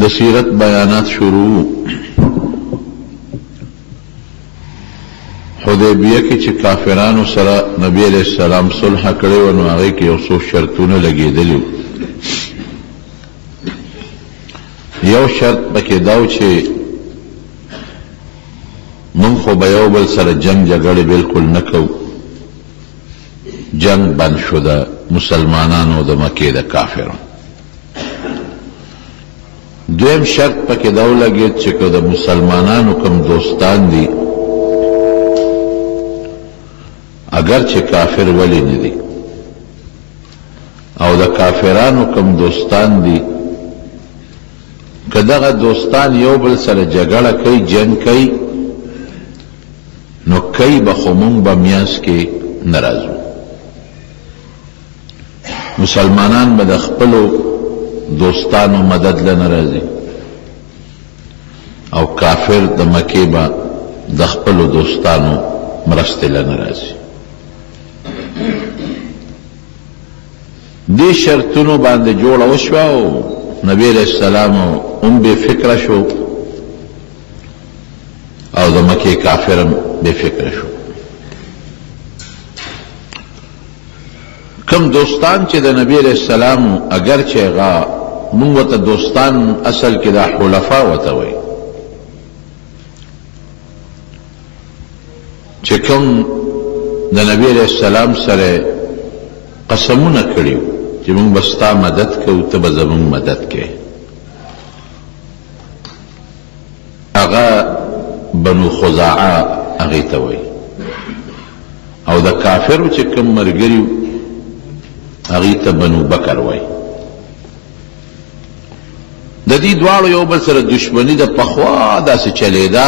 د سیرت بیانات شروع. حدیبیه کې چې کافرانو سره نبی علیہ السلام صلح کړی و نو هغې کې یو څو شرطونه لګېدلي وو. یو شرط پکې دا و چې موږ خو به یو بل سره جنگ جګړې بالکل نه کوو. جنگ بند شو د مسلمانانو د مکې د کافرو. دویم شرط پکې دا ولګېد چې که د مسلمانانو کوم دوستان دي اگر چې کافر ولی نه دي او د کافرانو کوم دوستان دي که دغه دوستان یو بل سره جګړه کوي جنگ کوي نو کوي به خو مونږ به میانس کې نه راځو. مسلمانان به د خپلو دوستانو مدد له نه راځي او کافر د مکې به د خپلو دوستانو مرستې له نه راځي. دې شرطونو باندې جوړه وشوه او نبی علیہ السلام هم بے فکره شو او د مکې کافر هم بے فکره شو. کم دوستان چې د نبی علیہ السلام اگر چې هغه مونږ ورته دوستان اصل کې دا حلفا ورته وایي چې کوم د نبی علیہ السلام سره قسمونه کړي چې مونږ به ستا مدد کوو ته به زمونږ مدد کوې. هغه بنو خزاعه هغې ته وایي او د کافرو چې کوم ملګري هغې ته بنو بکر وایي. د دې دواړو یو بل سره دشمني د پخوا داسې چلېده.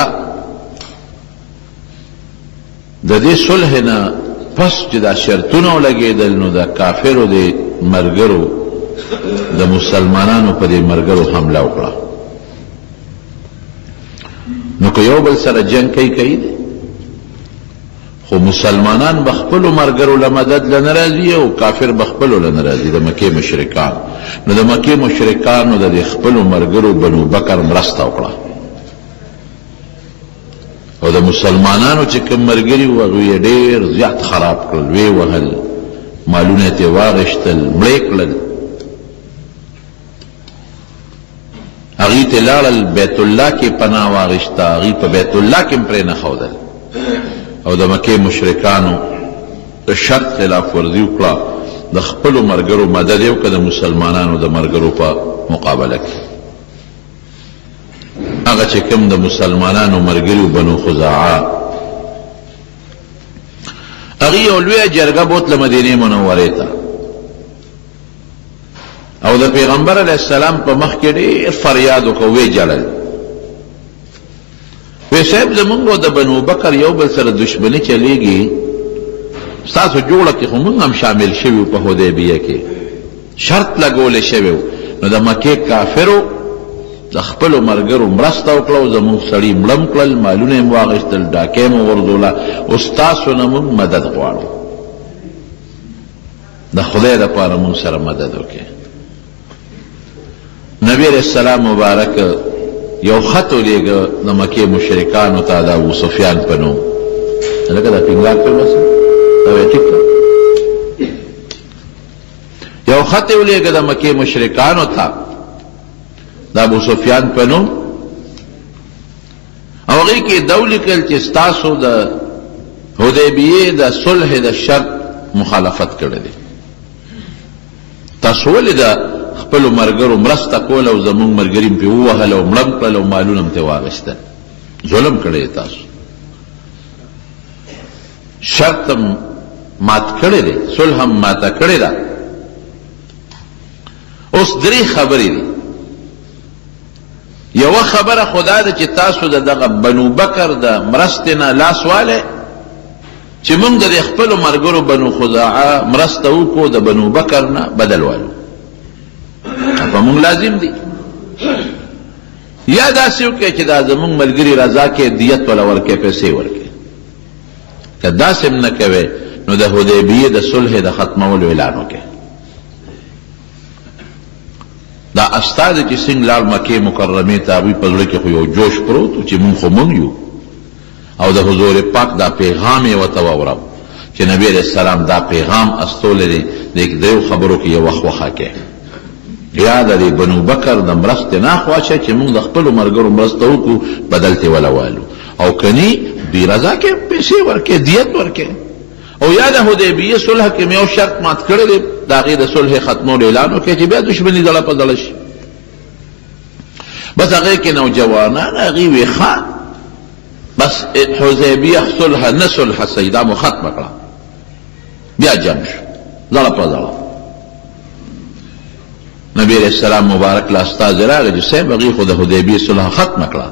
د دې صلح نه پس چې دا شرطونه ولګېدل نو د کافرو د ملګرو د مسلمانانو په دې ملګرو حمله وکړه. نو که یو بل سره جنګ کوي خو مسلمانان به خپلو ملګرو له مدد له نه راځي او کافر به خپلو له نه راځي د مکې مشرکان. نو د مکې مشرکانو د دې خپلو ملګرو بنو بکر مرسته وکړه او د مسلمانانو چې کوم ملګري وو هغوی یې ډېر زیات خراب کړل، ویې وهل، مالونه یې واغېشتل، مړې کړل. هغوی ته لاړل بیت الله کې پناه واغېسته، هغوی په بیت الله کې هم پرې نه ښودل او د مکې مشرکانو د شرط خلاف ورزي وکړه. د خپلو ملګرو مدد یې وکړه د مسلمانانو د ملګرو په مقابله کې. هغه چې کوم د مسلمانانو ملګري بنو خزاعه هغې یو لویه جرګه بوتله مدینې منورې ته او د پیغمبر علیه السلام په مخ کې ډېر فریاد وکړه، ویې ژړل، وی صاحب زمونږ د بنو بکر یو بل سره دشمني چلیږي، ستاسو جوړه کې خو مونږ هم شامل شوي په حدیبیه کې، شرط لګولی شوی و. نو د مکې کافرو د خپلو ملګرو مرسته وکړه او زمونږ سړي مړم کړل، مالونه یې م واخېستل، ډاکې م وغورځوله، او ستاسو نه مونږ مدد غواړو، د خدای دپاره مونږ سره مدد وکړي. نبی علیہ السلام مبارک یو خط ولیږه د مکې مشرکانو ته د ابو سفیان په نوم. لکه دا پینګار پرې بس دا وی ټیک کړه. یو خط یې ولیږه د مکې مشرکانو ته د ابو سفیان په نوم او هغې کې دا ولیکل چې ستاسو د حدیبیې د صلح د شرط مخالفت کړی دی، تاسو ولې د خپلو ملګرو مرسته کوله او زمونږ ملګري م پرې ووهل او مړم کړل او مالونه م ترې واخېستل، ظلم کړی دی تاسو، شرط هم مات کړی دی، صلح هم ماته کړې ده. اوس درې خبرې دي. یوه خبره خو دا ده چې تاسو د دغه بنو بکر د مرستې نه لاس والی چې موږ د خپلو ملګرو بنو خزاعه مرسته وکړو د بنو بکر نه بدل والو، په موږ لازم دي. یا داسې وکړئ چې دا زموږ ملګري رضا کې دیت وله ورکړئ، پیسې ورکړئ. که داسې هم نه کوئ نو د حدیبیې د صلح د ختمولو اعلان وکړئ. دا استاد چې څنګه لاړ مکې مکرمې ته هغوی په زړه کې خو یو جوش پروت و چې مونږ خو مونږ یو او د حضور پاک دا پیغام یې ورته واورم چې نبی علیہ السلام دا پیغام استولی دی د دریو خبرو کې یو وخوخه کې یا د بنو بکر د مرستې نه خواشه چې مونږ د خپلو ملګرو مرسته وکړو بدل ترې ولوالو او کني بې رضا کې پیسې ورکې دیت ورکې او یا د حدیبیې صلح کې مې یو شرط مات کړی دی د هغې د صلح ختمولو اعلان وکړي چې بیا دشمني زړه په زړه شي بس هغې کې نوجوانان هغې وې ښه بس حدیبیه صلح نه صلح صحیح دا مو ختمه کړه بیا جنګ شو زړه په زړه نبی علیہ السلام مبارک له استازی راغی چې صاحب هغې خو د حدیبیې صلح ختمه کړه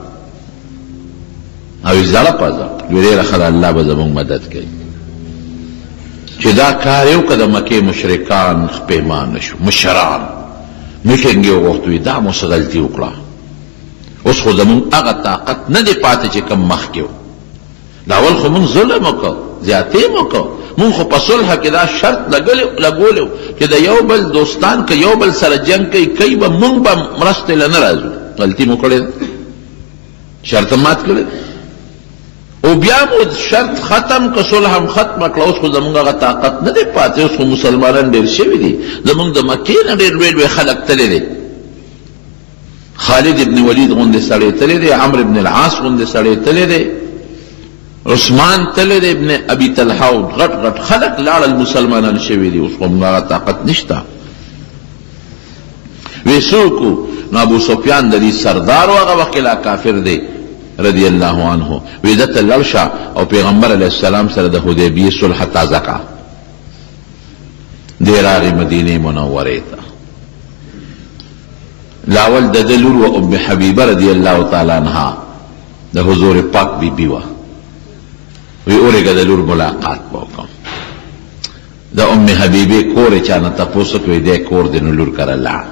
او یې زړه په زړه ویې ډېره ښه ده الله به زموږ مدد کوي چې دا کار یو که د مکې مشرکان پېمانه شو مشران میټینګ یې وغوښت وي دا مو څه غلطي وکړه اوس خو زمونږ هغه طاقت نه دی پاتې چې کم مخکې و دا اول خو مونږ ظلم وکړو زیاتې مو وکړو مونږ خو په صلح کې دا شرط لګولی چې د یو بل دوستان که یو بل سره جنګ کوي به مونږ به مرستې له نه راځو غلطي مو کړې ده شرط مات کړی او بیا مو شرط ختم که صلح هم ختمه کړه اوس خو زمونږ هغه طاقت نه دی پاتې اوس خو مسلمانان ډېر شوي دي زمونږ د مکې نه ډېر لوی لوی خلک تللی دی خالد ابن ولید غوندې سړی تللی دی عمرو ابن العاص غوندې سړی تللی دی عثمان تللی دی ابن ابي طلحه او غټ غټ خلک لاړل مسلمانان شوي دي اوس خو موږ هغه طاقت نشته وی څوک نو ابو سفیان د دې سردار و هغه وخت لا کافر دی رضی الله عنه وی دته لاړ شه او پیغمبر علیه السلام سره د حدیبیې صلح تازه کړه دی راغی مدینې منورې ته لاول د ده لور و ام حبیبه رضی الله تعالی عنها د حضور پاک بی بی وه وی اورېږه د لور ملاقات به وکړم د ام حبیبې کور یې چا نه تپوس وکړ دی کور دی نو لور کره لاړ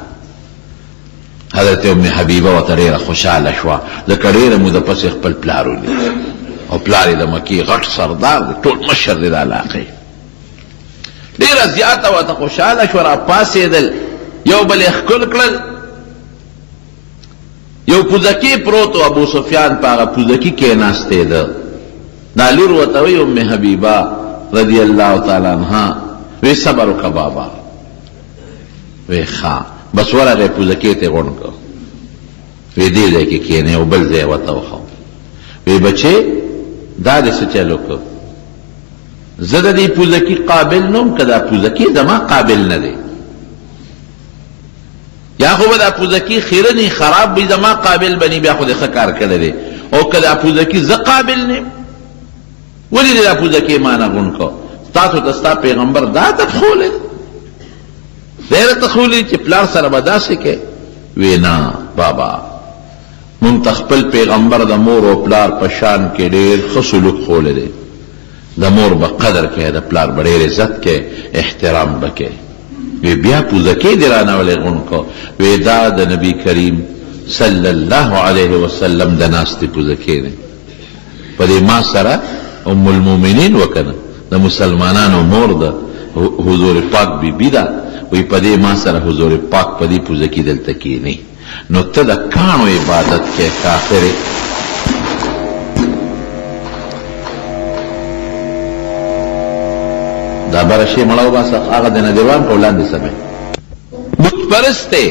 حضرت ام حبیبه ورته ډېره خوشحاله شوه لکه ډېره موده پسې خپل پلار ولید او پلار یې د مکې غټ سردار دی ټول مشر دی د علاقې ډېره زیاته ورته خوشحاله شوه راپاڅېدل یو بل یې ښکل کړل یو پوزکی پروت و ابو سفیان په هغه پوزکی کېناستېده دا لور ورته وی ام حبیبه رضی الله تعالی عنها وی صبر وکړه بابا وی ښه بس ورغی پوزکی ته غونډ کړ وی دې ځای کې کښېنې او بل ځای ورته وښو وی بچې دا دې څه چل وکړ زه د دې پوزکی قابل نه وم که دا پوزکی زما قابل نه دی یا خو به دا پوزکی خیرنی خراب بی زما قابل بنی بیا خو دې ښه کار کړی دی او که دا پوزکی زه قابل نه ولې دې دا پوزکی ما نه غونډ کړ تاسو ته ستا پیغمبر دا تخولی ډېره تخولی چې پلار سره به داسې کې وی نه بابا مونږ ته خپل پیغمبر د مور او پلار په شان کې ډېر ښه سلوک ښولی دی د مور به قدر کوې د پلار به ډېر عزت کوې احترام به کوې وی بیا پوزکی دی رانه ولې غونډ کړ وی دا د نبی کریم صلی الله علیه وسلم د ناستې پوزکی دی په دې ما سره ام المؤمنین وکنه د مسلمانانو مور ده حضور پاک بی بی ده وی په دې ما سره حضور پاک په دې پوزکی دلته کښېني نو ته د کاڼو عبادت کې کافرې دا بره شی مړه وباسه هغه د نجوان په وړاندې سمې بت پرست دی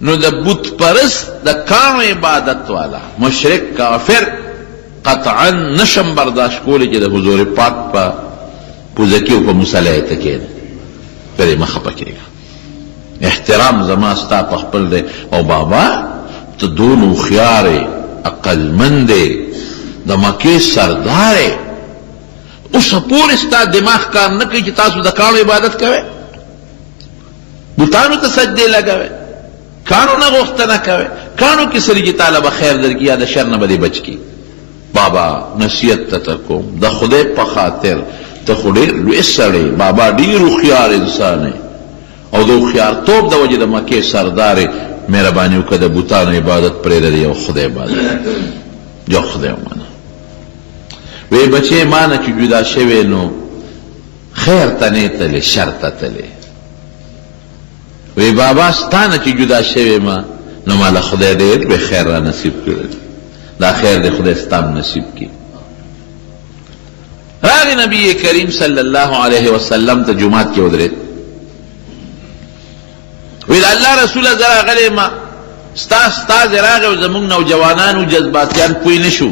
نو د بت پرست د کاڼو عبادت والا مشرک کافر قطعا نشم برداشت کولی چې د حضور پاک په پوزکی او په مصلی ته کښېني پرې مه خفه کېږه احترام زما ستا په خپل دی او بابا ته دون هوښیار یې عقلمند یې د مکې سردار یې اوسه پورې ستا دماغ کار نه کوي چې تاسو د کاڼو عبادت کوئ بوتانو ته سجدې لګوئ کاڼو نه غوښتنه کوئ کاڼو کې سړي چې تعالی به خیر درکړي یا د شر نه به دې بچ کړي بابا نصیحت ته کوم د خدای په خاطر ته خو ډېر لوی سړی بابا ډېر هوښیار انسان یې او د هوښیارتوب د وجې د مکې سردار یې مهرباني وکړه د بوتانو عبادت پرېږده یو خدای عبادت یو خدای ومنه وی بچې ما نه چې جدا شوې نو خیر ته نه تلې شر ته تلې وی بابا ستانه چې جدا شوی ما نو مالا خدای ډېر به خیر را نصیب کړی دا خیر دې خدای ستام نصیب کی. راغی نبی کریم صلی الله علیه وسلم ته جمعات کې ودرېد وی الله رسول زرا غلی ما ستا زراغ و زمونږ نوجوانان و جذباتیان پوی نشو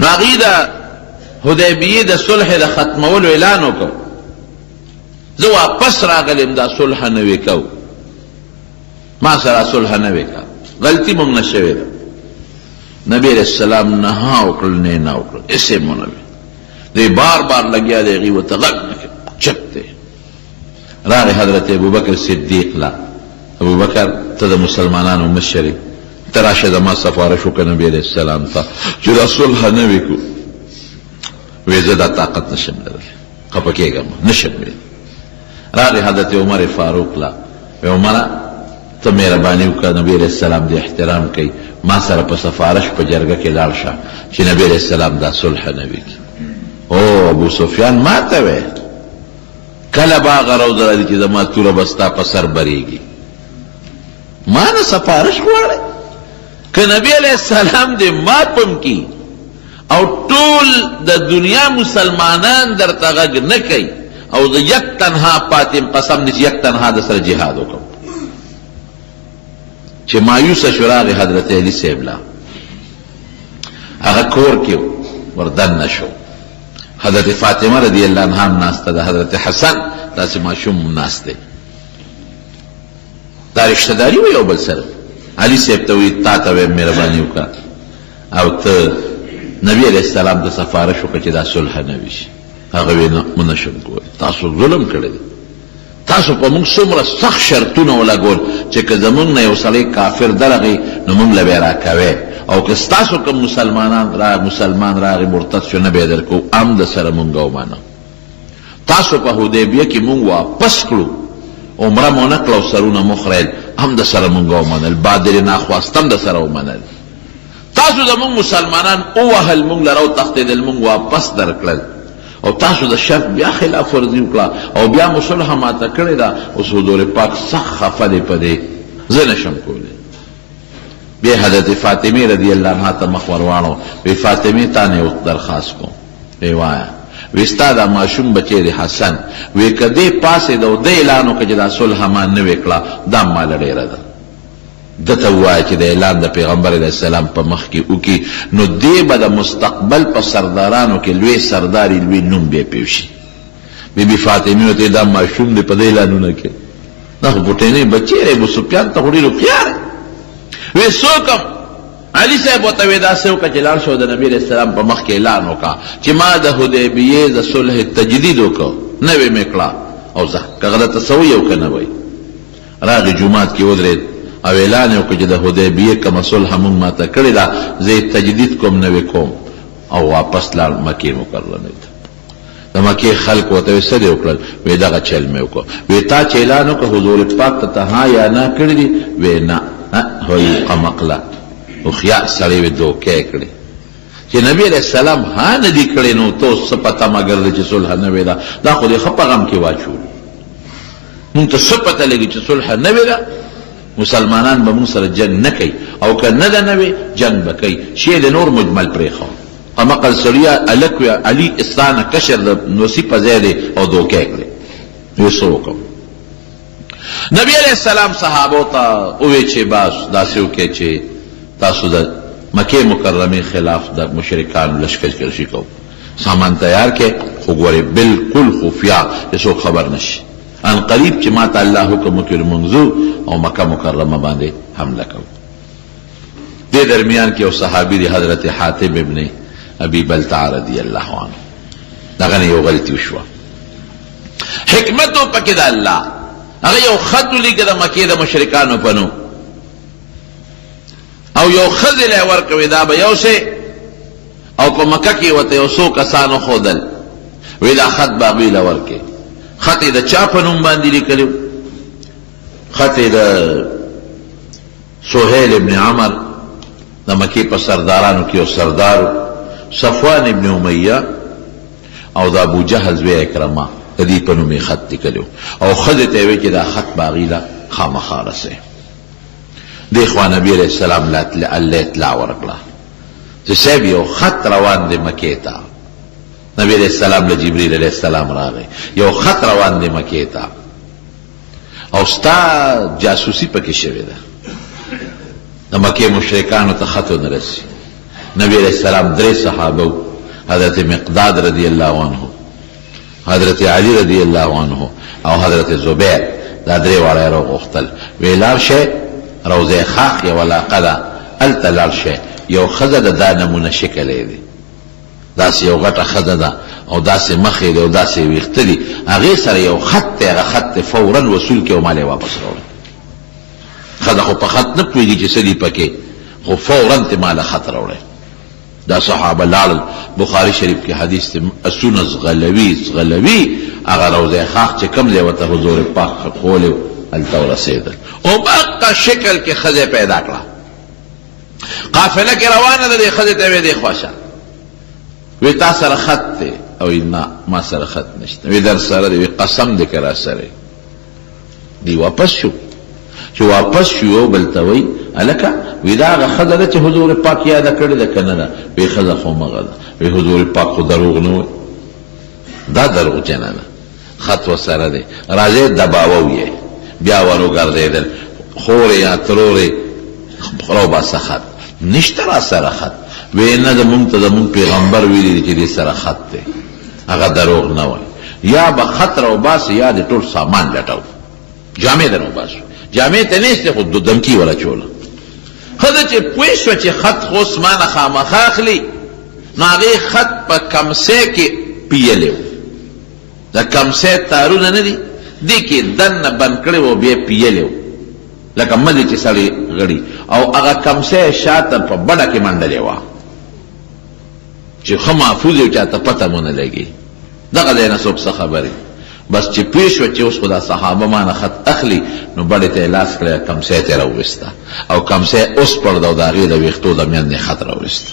نو هغوی د حدیبیې د صلح د ختمولو اعلان وکړ زه واپس راغلم دا صلح نوې کو ما سره صلح نوې کا غلطي مونږ نه شوې ده. نبی علیہ السلام نها وکړل نه وکړل اسې مو نه دی بار بار لګیا دی هغوی ورته غږ نه کوي چپ دی. راغی حضرت ابوبکر صدیق لا ابوبکر ته د مسلمانانو مشر ته راشه زما سفارش وکړه نبی علیہ السلام ته چې دا صلح نوې کو. وی زه دا طاقت نشم لرلی خفه کېږم نشم ویلی. راغی حضرت عمر فاروق لا وی عمره ته مهرباني وکړه نبی علیہ السلام دې احترام کوي ما سره په سفارش په جرګه کې لاړ شه چې نبی علیہ السلام دا صلح نوې کړي. او ابو سفیان ما ته وی کله به هغه روز راځي چې زما توره به ستا په سر بریږي ما نه سفارش غواړئ که نبی علیہ السلام دې ما پم کی او ټول د دنیا مسلمانان درته غږ نه کوي او د یک تنها پاتم قسم دې یک تنها د سره جهاد وکړم چې مایوسه شو. راغی حضرت علی صاحب لا هغه کور کې وردن نشو. حضرت فاطمه رضی الله عنها ناسته ده حضرت حسن داسې ماشوم ناست دی دا رشتہ داري و یو بل سره. علي صاحب ته وی تا ته مهرباني وکړه او ته نبی علیہ السلام ته سفارش وکړه چې دا صلح نوي شي. هغه وی نه نشم کولی تاسو ظلم کړی دی تاسو په موږ څومره سخت شرطونه ولګول چې که زموږ نه یو سړی کافر درغی نو موږ له به یې راکوې او که ستاسو کوم مسلمان راغی مرتد شو نه به یې درکو ام د سره موږ ومانه. تاسو په حدیبیه کې موږ واپس کړو عمره مو نه کړه او سرونه مو خریل هم د سره موږ ومنل بادرې ناخواست هم د سره ومنل. تاسو زموږ مسلمانان ووهل موږ لره وتښتېدل موږ واپس درکړل او تاسو د شرط بیا خلاف ورزي وکړه او بیا مو صلح ماته کړې ده. اوس حضور پاک سخت خفه دی په دې زه نشم کولی. بیا حضرت فاطمه رضی الله عنها ته مخ ور واړو وی فاطمه تا نه یو درخواست کوم وی وایه وی ستا دا ماشوم بچی دی حسن وی که دې پاسېده او دې اعلان وکړه چې دا صلح ما نوې کړه دا ماله ډېره ده دته ووایه چې د اعلان د پیغمبر علیه السلام په مخ کې وکړي نو دې به د مستقبل په سردارانو کې لوی سرداري لوی نوم بیا پیو شي. بی بی فاطمه ورته دا ماشوم دی په دې اعلانونه کې دا خو بوټینی بچی دی ابو سفیان ته خو ډېر هوښیار دی. وی څوکم علي صاحب ورته وی داسې وکړه چې لاړ شو د نبي علیه السلام په مخ کې اعلان وکړه چې ما د حدیبیې د صلح تجدید وکړ نوې مې کړه او زه که غلطه سوی او که نه وی. راغی جومات کې ودرېد او اعلان یې وکړه چې د حدیبیې کومه صلح موږ ماته کړې ده زه یې تجدید کوم نوې کوم او واپس لاړ مکې مکرمې ته. د مکې خلک ورته وی څه دې وکړل وی دغه چل مې وکړ. وی تا چې اعلان وکړه حضور پاک ته ها یا نه کړي دي وی نه هوی قمقله هوښیار سړی وی دوکې کړې چې نبی علیہ السلام ها نه دي کړې نو تو څه پته مګر دی چې صلح نوې ده دا خو دې ښه په غم کې واچول مونږ ته څه پته لګي چې صلح نوې ده مسلمانان به مونږ سره جنګ نه کوي او که نه ده نوې جنګ به کوي شی د نور مجمل پرېښو قمقل سړیه الک وی علي استانه کشر د نوسي په ځای دی او دوکې کړې وی څه وکړو. نبی علیہ السلام صحابو ته ووی چې باس داسې وکړئ چې تاسو د مکې مکرمې خلاف د مشرکانو لشکرکشي کوو سامان تیار کې خو ګورې بالکل خفیا چې څوک خبر نشي ان قریب چې ما ته الله حکم وکړي منځو او مکه مکرمه باندې حمله کوو. دې درمیان کې یو صحابي دی حضرت حاتم ابن ابي بلتع رضی الله عنه دغه نه یو غلطي وشوه حکمت پکې د الله هغه یو خط ولیکه د مکې د مشرکانو په نوم او یو ښځې له یې ورکوي دا به یو شی او په مکه کې ورته یو څو کسانو ښودل وی دا خط به هغوی له ورکې. خط یې د چا په نوم باندې لیکلی خط یې د سهیل ابن عمر د مکې په سردارانو کې یو سردار صفوان ابن امیه او د ابو جهل زوی اکرمه د دې په نوم یې خط لیکلی او ښځې ته یې وایي چې دا خط به هغې له خامخا رسوي. دې خوا نبي علیه السلام له الله اطلاع ورکړه چې صاحب یو خط روان دی مکې ته. نبی علیہ السلام له جبریل علیہ السلام راغی، یو خط روان دی مکې ته او ستا جاسوسي پکې شوې ده، د مکې مشرکانو ته خط ونه رسي. نبی علیہ السلام درې صحابه، حضرت مقداد رضی الله عنه، حضرت علی رضی الله عنه او حضرت زبیر، دا درې واړه راغوښتل وی لاړ شئ روضه خاق یوه علاقه ده هلته لاړ شئ، یو ښځه د دا نمونه شکل یې دی، داسې یو غټه ښځه ده او داسې مخ یې دی او داسې ویښته دي، هغې سره یو خط دی، هغه خط دی فورا وصول کړي او مال یې واپس راوړي. ښځه خو په خط نه پوهېږي چې څه دي پکې، خو فورا ترې ماله خط راوړی. دا صحابه لاړل، بخاري شریف کې حدیث دی، اسونه ځغلوي هغه روضه خاق چې کوم ځای ورته حضور پاک ښوولی و هلته ورسېدل او په هغه شکل کې ښځې پیدا کړه. قافله کې روانه ده، دې ښځې ته ویې دې خوا شه، وی تا سره خط دی؟ او نه ما سره خط نشته. وی در سره دی؟ وی قسم دی که را سره. دی واپس شو، چې واپس شو یو بل ته وی هلکه وی دا هغه ښځه ده چې حضور پاک یاده کړې ده که نه ده؟ وی ښځه خو مغه ده. وی حضور پاک خو دروغ نه وی، دا دروغجنه ده، خط ورسره دی، راځئ دباوو یې. بیا ور وګرځېدل، خورې یا ترورې راوباسه خط، نشته را سره خط. وی نه زمونږ ته زمونږ پیغمبر ویلي دی چې دې سره خط دی، هغه دروغ نه وایي. یا به خط راوباسې یا د ټول سامان لټو، جامې در راوباسو، جامې ته نیستې خو دمکي وله چوله. ښځه چې پوه شوه چې خط خو اوس ما نه خامخا اخلي، نو هغې خط په کمسۍ کې پیلی و. د کمسۍ تارونه نه دي، دې کې دننه بند کړی و بیا پیلی و لکه مدې چې سړی غړي، او هغه کمسۍ شاته په بډه کې منډلې وه چې ښه محفوظ یو چاته پته مونه لګي. دغه ځای نه څوک څه خبرې، بس چې پوه شوه چې اوس خو دا صحابه ما نه خط اخلي، نو بډې ته یې لاس کړی، کمسۍ ته یې راوویسته او کمسۍ اوس پړده او د هغې د ویښتو د میندې خط راوویسته.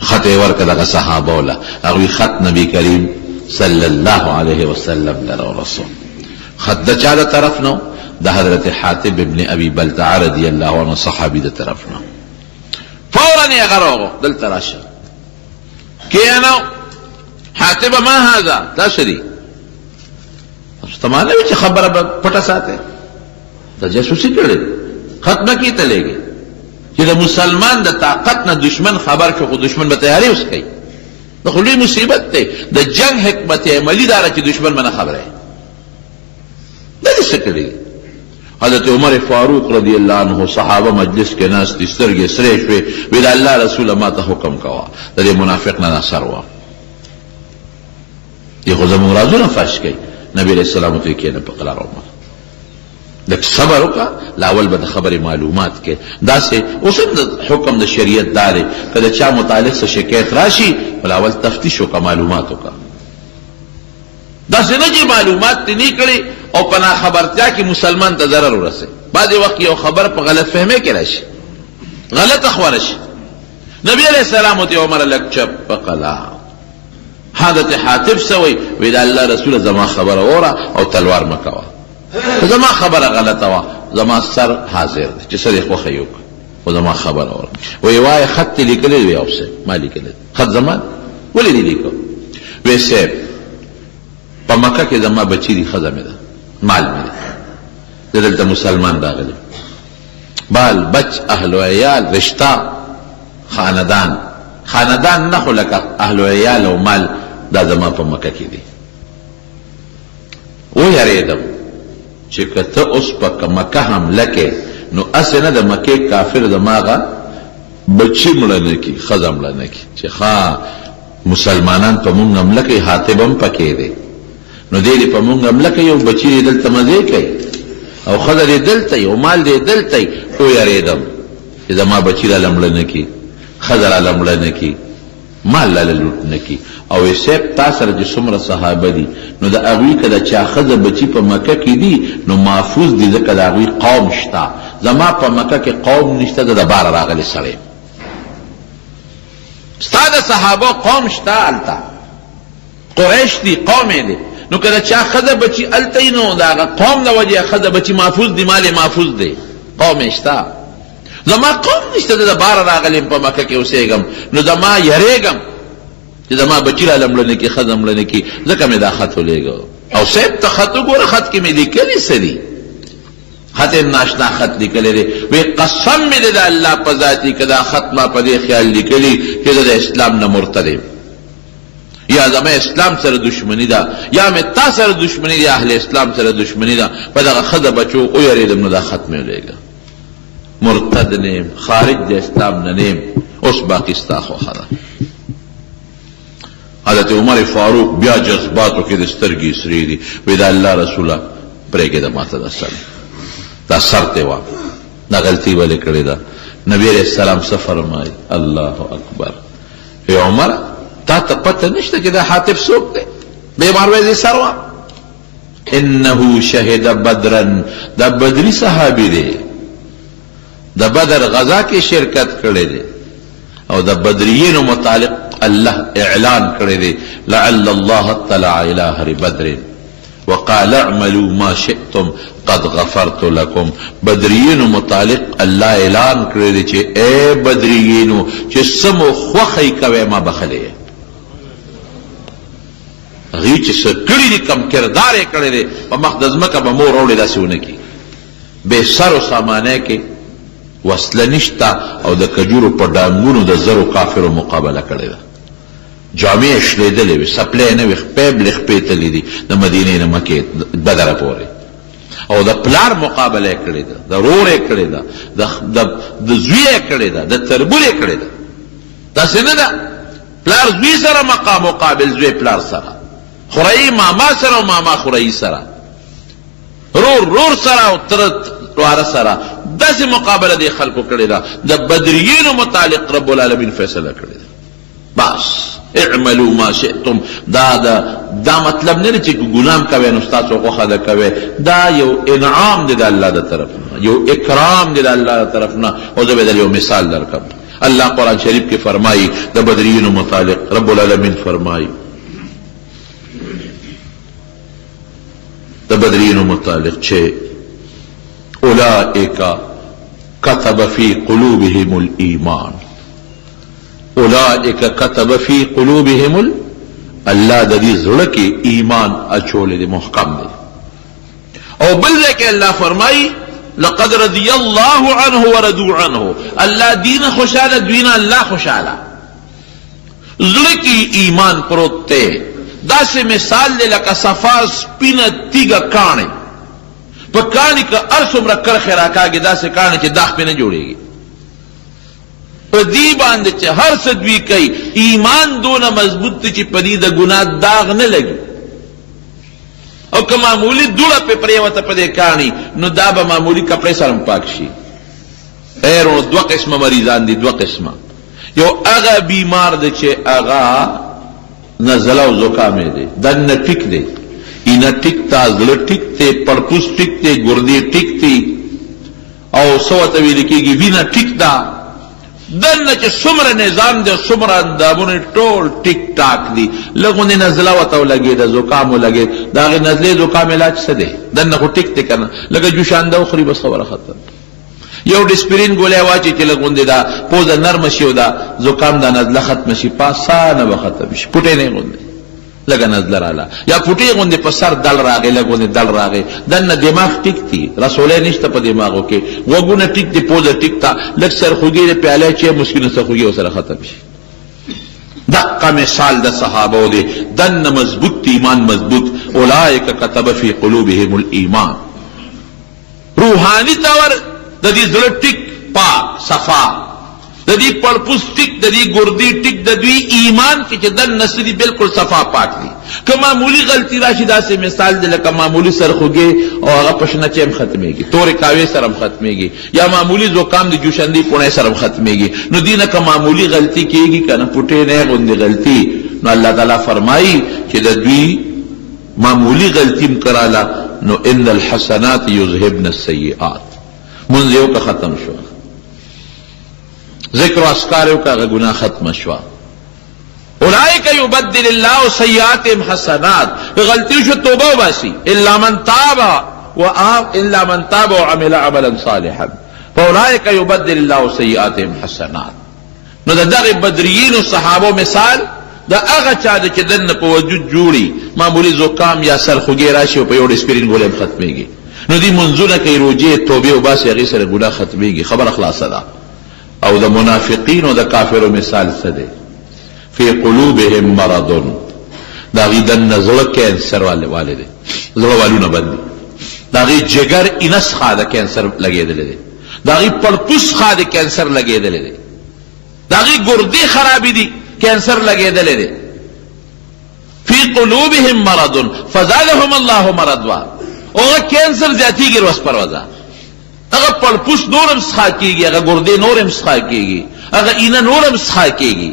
خط یې ورکړه دغه صحابو له، هغوی خط نبي کریم صلی الله علیه وسلم له راورسو. خط د چا د طرف نه؟ د حضرت حاتب ابن ابي بلتعه رضی الله عنه صحابي د طرف نه. فورا یې هغه راوغوښت، دلته راشه کښېنو. حاتب ما هذا، دا څه دي؟ ته معلوم وي چې خبره به پټه ساتې، دا جاسوسي کړې، خط نه کښې ته لېږې چې د مسلمان د طاقت نه دشمن خبر شو، خو دشمن به تیاري اوس کوي. دا خو لوی مصیبت دی. د جنگ حکمت عملي دا ده چې دشمن به نه خبره دا دې څه کړي. حضرت عمر فاروق رضی الله عنه صحابه مجلس کې ناست دي، سترګې سرې شوې، وی د الله رسوله ما ته حکم کوه، د دې منافق نه نصر وه، دې خو زموږ رازونه فاش کوي. نبي علیه السلام ته یې کښېنه په قرار عمر، لږ صبر وکړه، لاول به د خبرې معلومات کې. داسې اوس هم د حکم د شریعت دا دی، که د چا متعلق څه شکایت راشي لاول تفتیش وکړه، معلومات وکړه. داسې نه چې معلومات دې نه کړي او په ناخبرتیا کې مسلمان ته ضرر ورسي. بعضې وخت یو خبر په غلط فهمۍ کې راشي، غلطه خوره شي. نبي علیه السلام ته عمر لږ چپ په قلا. حضرت حاتب څه وایي؟ وی د الله رسوله زما خبره وره او تلوار مه کوه، زما خبره غلطه وه، زما سر حاضر دی چې سر یې خوښه یې وکړه، خو زما خبره وره. وی وایه خط دې لیکلی وی او صاحب ما لیکلی خط زما ولې دې لیکو؟ وی صاحب په مکه کې زما بچي دي، ښځه مې ده، مال مې دی، زه دلته مسلمان راغلی، بال بچ اهل و عیال رشته خاندان نه خو لکه اهل و عیال او مال دا زما په مکه کې دي. ویریدم چې که ته اوس په مکه حمله کې نو اسې نه د مکې کافر دماغه بچي مړه نه کړي، ښځه مړه نه کړي، چې ښه مسلمانان په مونږ حمله کوي، حاتب هم پکې دی، نو دی په مونږ حمله کوي، یو بچي دی دلته مزې کوي او ښځه دی دلته یو مال دی دلته. ویریدم چې زما بچي راله مړه نه کړي، ښځه راله مړه نه کړي، مال راله لوټ نه کړي. او وی صاحب تا سره چې څومره صحابه دي نو د هغوی که د چا ښځه بچي په مکه کې دي نو محفوظ دي، ځکه د هغوی قوم شته. زما په مکه کې قوم نشته، زه د باره راغلی سړی، ستا د صحابه قوم شته هلته، قریش دی، قوم دی. نو کله چا خزه بچی التی نو دا قوم د وجه خزه بچی محفوظ دی، مال محفوظ دی، قوم اشتا. زما قوم نشته د بار راغلم په مکه کې اوسېږم، نو زما یریږم چې زما بچی را لمړنه کې خزه مړنه کې، ځکه مې دا خط ولېږو. او صاحب ته خط وګوره، خط کې مې لیکلي څه دي؟ خط ناشنا خط لیکلی دی. وی قسم مې دی د الله په ذاتي که دا خط ما په دې خیال لیکلي چې زه د اسلام نه مرتد یم، یا زما اسلام سره دشمنی ده، یا مې تا سره دشمنی ده، اهل اسلام سره دشمنی ده، په دغه ښځه بچو ویرېدم، نو دا خط مې ولېږه. مرتد نیم، خارج د اسلام نه نیم، اوس باقي ستا خوښه ده. حضرت عمر فاروق بیا جذباتو کې د سترګې سرې دي. وی د الله رسوله پرېږده ماته دا سر، دا سر ته وا، دا غلطي ولې کړې ده؟ نبی علیہ السلام څه فرمایي؟ الله اکبر. ای عمر تا ته پته نشته چې دا حاطب څوک دی؟ بیمار وایي سر وا. انه شهد بدرا، دا بدری صحابي دی، د بدر غزا کې شرکت کړی دی، او د بدریینو متعلق الله اعلان کړی دی لعل الله اطلع الى اهل بدر وقال اعملوا ما شئتم قد غفرت لكم. بدریینو متعلق الله اعلان کړی دی چې اے بدریینو چې سمو خوخی کوي ما بخلی. غی چې سکړی دی کم کردار یې کړی دی، په مقدس مکه به مور وړي داسې ونه کی، بے سر و سامانه کې وصله نشتا، او د کجورو په ډانګونو د زرو کافرو مقابله کړې ده. جامې شلیدلې وي، سپلې نه وي، خپې بلې خپې تللې دي د مدینې نه مکې بدره پورې، او د پلار مقابله یې کړې ده، د رور یې کړې ده، د زوی یې کړې ده، د تربور یې کړې ده. داسې نه ده پلار زوی سره مقابل زوی پلار سره، خورایي ماما سره او ماما خورایي سره، رور سره او تر واره سره، داسې مقابله دی خلکو کړې ده. د بدریینو متعلق رب العالمین فیصله کړې ده. بس اعملوا ما شئتم، دا مطلب نه چې ګنام کوي نو تاسو خوښه ده کوي، دا یو انعام دی د الله د طرف نه، یو اکرام دی د الله د طرف نه. او زه به در یو مثال درکړم. الله قرآن شریف کې فرمایي د بدریینو متعلق، رب العالمین فرمایي د بدریینو متعلق چې اولئک كتب في قلوبهم الایمان، اولئک كتب في قلوبهم الله د دې زړه کې ایمان اچولې دی، محکم دی. او بل ځای کې الله فرمایي لقد رضي الله عنه ورضوا عنه، الله دین خوشاله، دوینا الله خوشاله. زړه کې ایمان پروت دی، داسې مثال دی لکه صفا سپینه تیږه کاڼې، په کاڼي که هر څومره کرښې راکاږي داسې کاڼې چې داغ پې نه جوړېږي، په دې باندې چې هر څه دوی کوي ایمان دونه مضبوط دی چې په دې د ګناه داغ نه لګي. او که معمولی دوړه پې پرېوته په دې کاڼي نو دا به معمولی کپړې سره هم پاک شي. خیر، دوه قسمه مریضان دي، دوه قسمه. یو هغه بیمار دی چې هغه نزله او زکام دی، دننه ټیک دی، اینه ټیک تا، زړه ټیک دی، پړپوس ټیک دی، ګردې ټیک دی، او څه ورته ویل کېږي وینه ټیک ده، دننه چې څومره نظام دی څومره اندامونه ټول ټیک ټاک دي. لږ نزله ورته ولګېده، زکام ولګېد، د هغې نزلې زکام علاج څه دی؟ دننه خو ټیک دی که نه، لږه جوشانده وخوري بس خبره ختم. یو ډسپرین ګولۍ واچي چې لږ غوندې دا پوزه نرمه شي او دا زکام دا نزله ختمه شي، په اسانه به ختم شي. پوټی نه یې غوندې لږه نزله راله، یا پوټی غوندې په سر دل راغی، لږ غوندې دل راغی، دننه دماغ ټیک دی، رسولی نشته په دماغو کې، غوږونه ټیک دی، پوزه ټیک ده، لږ سرخوږي د پیالی چې مشکل سرخوږي ورسره ختم شي. دقه مثال د صحابو دی، دننه مضبوط ایمان مضبوط. اولئک کتب فی قلوبهم الایمان، روحانی طور د دې زړه ټیک پاک صفا، د دې پړپوس ټیک، د دې ګردې ټیک، د دوی ایمان کې چې دننه څه دي بالکل صفا پاک دي. که معمولی غلطي راشي داسې مثال دی لکه معمولی سرخوږی او هغه په شنه چی هم ختمېږي، تورې کاوې سره هم ختمېږي، یا معمولی زکام د جوشندې پوڼۍ سره هم ختمېږي. نو دې نه که معمولی غلطي کېږي که نه، پوټې نه غوندې غلطي، نو الله تعالی فرمایي چې د دوی معمولی غلطي هم کراله نو ان الحسنات یذهبن السیئات، منځ یو که ختم شو، ذکر و اذکار یو که هغه ګناه ختمه شوه. اولئک یبدل اللہ سیئاتهم حسنات، غلطی شو توبہ باسی، الا من تاب وعمل عملا صالحا فاولئک یبدل اللہ سیئاتهم حسنات. نو دا دغه بدریین و صحابو مثال دا اغا چا دا چه دن پا وجود جوڑی معمولی زکام یا سرخوگی راشی و پا یوڑ اسپرین گولیم ختمی گی، نو دی منزونه که روجه توبه و باسی اغی سر گناه ختمی گی، خبر اخلاص دا. او دا منافقین و دا کافر و مثال سده فی قلوبهم مرض، دا غی دن نزل کینسر والے دے، زل والو نبندی، دا غی جگر انس خواده کینسر لگے دلے دے، دا غی پڑپس خواده کینسر لگے دلے دے، دا غی گردی خرابی دی کینسر لگے دلے دے. فی قلوبهم مرض فزادهم اللہ مرضوا، اوہ کینسر زیادی گی روز پروازا، اگر پڑپس نورم سخا کی گی، اگر گردی نورم سخا کی گی، اگر اینا نورم سخا کی گی،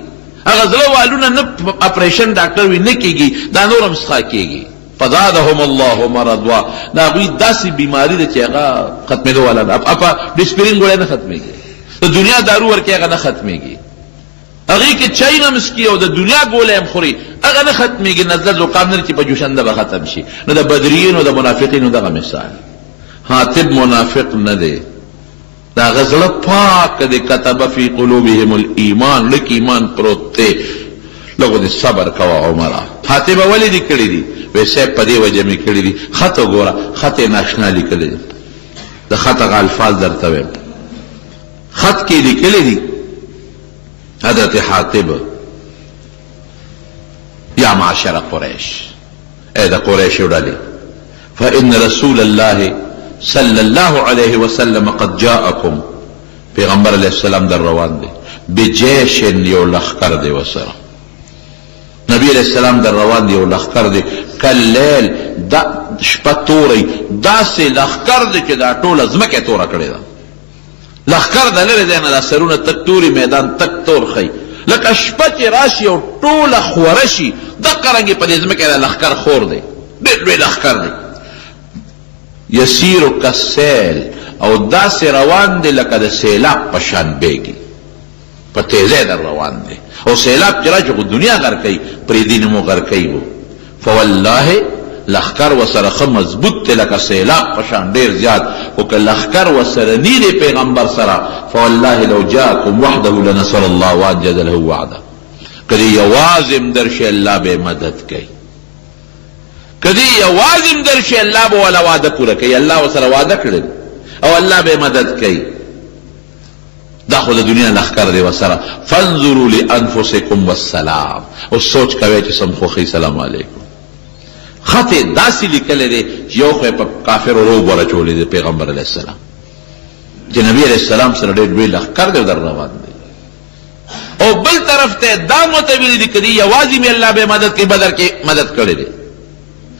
اگر ذلو والونا نب اپریشن ڈاکٹر وی نکی گی دا نورم سخا کی گی. فزادهم اللہ مرضوا، دا کوئی داسی بیماری دے چے اگر ختمے دو والا اپا ڈسپرین گوڑے نہ ختمے گی، تو دنیا دارو ورکے اگر نہ ختمے گی، اگر کہ چائی نمس کی او دا دنیا گولے ہم خوری اگر نہ ختمے گی، نزل زکام نرچی پا جوشندہ با ختم شی. نو دا بدرین و دا منافقین و دا مثال. حاتب منافق نہ دے، دا غزل پاک دے، کتب فی قلوبهم الایمان، لک ایمان پروتے لوگو دے صبر کوا عمرہ. حاتب اولی دی کڑی دی ویسے پدے وجہ میں کڑی دی، خط گورا خط ناشنا لکلی دی، دا خط اگا الفاظ در توے خط کی لکلی دی حضرت حاتب یا معاشر قریش، اے دا قریش اڑالی، فإن رسول اللہ صلی اللہ علیہ وسلم قد جاءکم، پیغمبر علیہ السلام در روان دے، بجیش یو لخکر دے وسر، نبی علیہ السلام در روان دے یو لخکر دے، کل لیل دا شپت توری دا سے لخکر دے چے دا طول ازمکے تورا کردے دا لخکر دا لرے دینا دا سرون تک توری میدان تک تور خی، لکا شپت راشی و طول خورشی دا کرنگی پا ازمکے دا لخکر خور دے، بلوی لخکر دے. یسیرو کسیل، او دا سے روان دے لکا دا سیلاب پشان بیگی، پا تیزے در روان دے، او سیلاب چرا چکو دنیا غر کئی پریدینمو غر کئی ہو. فواللہ لخکر و سرخ مضبوط تے لکا سیلاب پشان دیر زیاد، او کہ لخکر و سرنی دے پیغمبر سرا، فواللہ لو جاکم وحدہ لنصر اللہ وعجد له وعدہ، کدی یوازم درش اللہ بے مدد کئی، کدی یوازم درشی اللہ با والا وعدہ پورا کئی، اللہ و سر وعدہ کردی او اللہ بے مدد کئی، دا خود دنیا لخکر دے وسرا. فانظروا لانفسکم والسلام، او سوچ کوئے چی سمخوخی سلام علیکم. خط داسی لکلے دے یو خوئے پا کافر و روب ورا چولے دے پیغمبر علیہ السلام، جی نبی علیہ السلام سر ڈیڑ دوی لخکر دے در روان دے، او بل طرف تے دا متویلی دی کدی یوازی میں اللہ بے مدد کی بدر کی مدد کردے دے،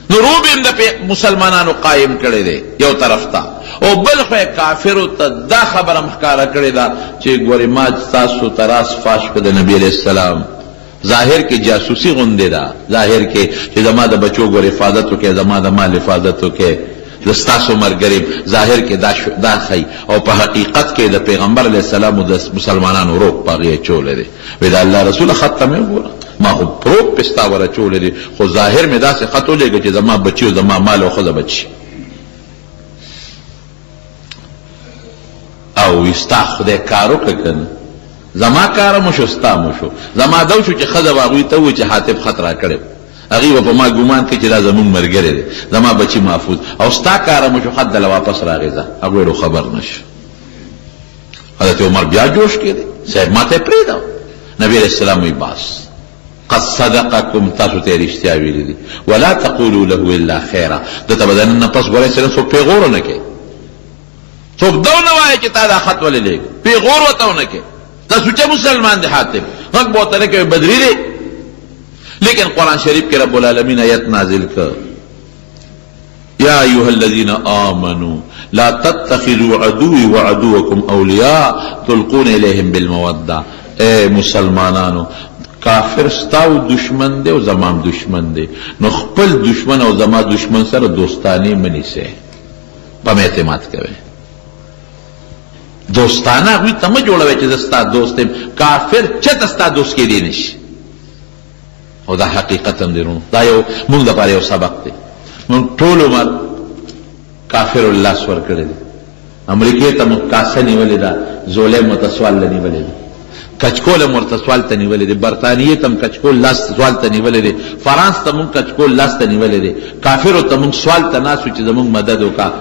نو روبیم دا پی مسلمانانو قائم کرے دے یو طرف تا، او بل خواه کافرو تا دا خبر مخکارا کرے دا چه گوری ما تاسو تراس فاش کده نبی علیہ السلام، ظاہر کے جاسوسی غندے دا، ظاہر کے چه زما دا بچو گوری حفاظتو کے، زما دا مال حفاظتو کے، دستاسو مرگریم، ظاہر کے دا خی، او پا حقیقت کے دا پیغمبر علیہ السلام دا مسلمانانو روک پا غیه چولے دے، ویدہ اللہ رسول خط تمہیں گورا ما خود پروک پستا ورا چولے دے، خود ظاہر میں دا سے خط ہو لے گا چه زما بچی و زما مال و خود بچی، او استا خدای کارو ککن، زما کارمو شو استا شو، زما دو شو چه خذب آغوی تاوی چه حاتب خطرہ کرب، اغیب پا ما گمان که چه دا زمون مرگره ده، زما بچی محفوظ، او استا کارمو شو خد دل واپس راغیزا، اغوی رو خبر نشو. حضرت عمر بیا جوش که ده، صاحب ما تے پریداو، نبی علیہ السلام وی باس قد صدقکم تاسو تے رشتیاوی لی ولا تقولوا له الا خیرا، دتا بدنن پس گوڑے سلن سو پیغورو نکے، سوک دو نوائے چی تا دا خط والے لے گا پیغور وطاو نکے، تا سوچے مسلمان دے حاتب حق بہتا نکے بدری دے. لیکن قرآن شریف کے رب العالمین آیت نازل کر، یا ایوہ الذین آمنوا لا تتخذوا عدوی وعدوکم اولیاء تلقون الیہم بالمودہ، اے مسلمانانو کافر ستاو دشمن دے و زمان دشمن دے، نو خپل دشمن و زمان دشمن سر دوستانی منی سے پم اعتماد کرے، دوستانہ ہوئی تم جوڑا وے چیز استا دوستیم، کافر چت استا دوست کے دینش، او دا حقیقت هم دی. دا یو موږ دپاره یو سبق دی. موږ ټول عمر کافر اللاس ورکړی دی. امریکې ته موږ کاسه نیولې ده، زولۍ ورته سوال له نیولې ده، کچکول هم ورته سوال ته نیولې دی، برطانیې ته هم کچکول لاس سوال ته نیولې دی، فرانس ته موږ کچکول لاس ته نیولې دی، کافرو ته موږ سوال ته ناست چې زموږ مدد وکړه.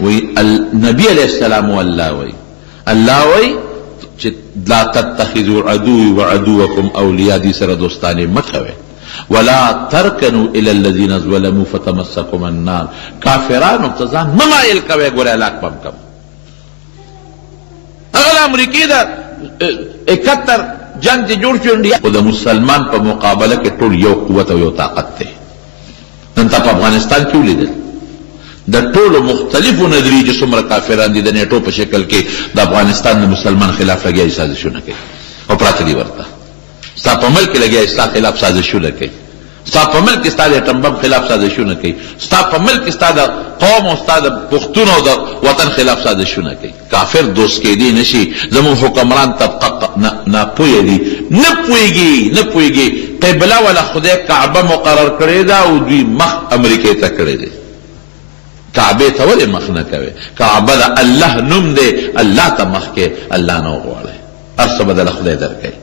وی نبی علیه السلام الله وی چې لا تتخذوا عدوي وعدوكم اولیاء، دي سره دوستانه مکوئ، ولا ترکنوا الى الذين ظلموا فتمسكم النار، کافرانو ته ځان مه مایل کوئ. ګوره هلاک بم کم. هغه امریکې ده 71 جنگ چې جوړ شو، خو د مسلمان په مقابله کې ټول یو قوت او یو طاقت دی. نن تا په افغانستان کې ولیدل د ټولو مختلفو نظریې چې څومره کافران دي د نیټو په شکل کې د افغانستان د مسلمان خلاف لګیا سازشونه کوي او پراته دي ورته. ستا په ملک لګیا ستا خلاف سازشونه کوي، ستا په ملک ستا د اټم بم خلاف سازشونه کوي، ستا په ملک ستا د قوم او ستا د پښتون او د وطن خلاف سازشونه کوي. کافر دوست کېدی نشي. زموږ حکمران طبقه ناپوهه دي، نه پوهېږي قبله ولا خدای کعبه مقرر کړې ده او دوی مخ امریکې ته کړی دی. کعبه ته ولې مخ نه کوي؟ کعبه د الله نوم دی، الله ته مخ کې الله نه وغواړئ، هر څه به دله خدای درکوي.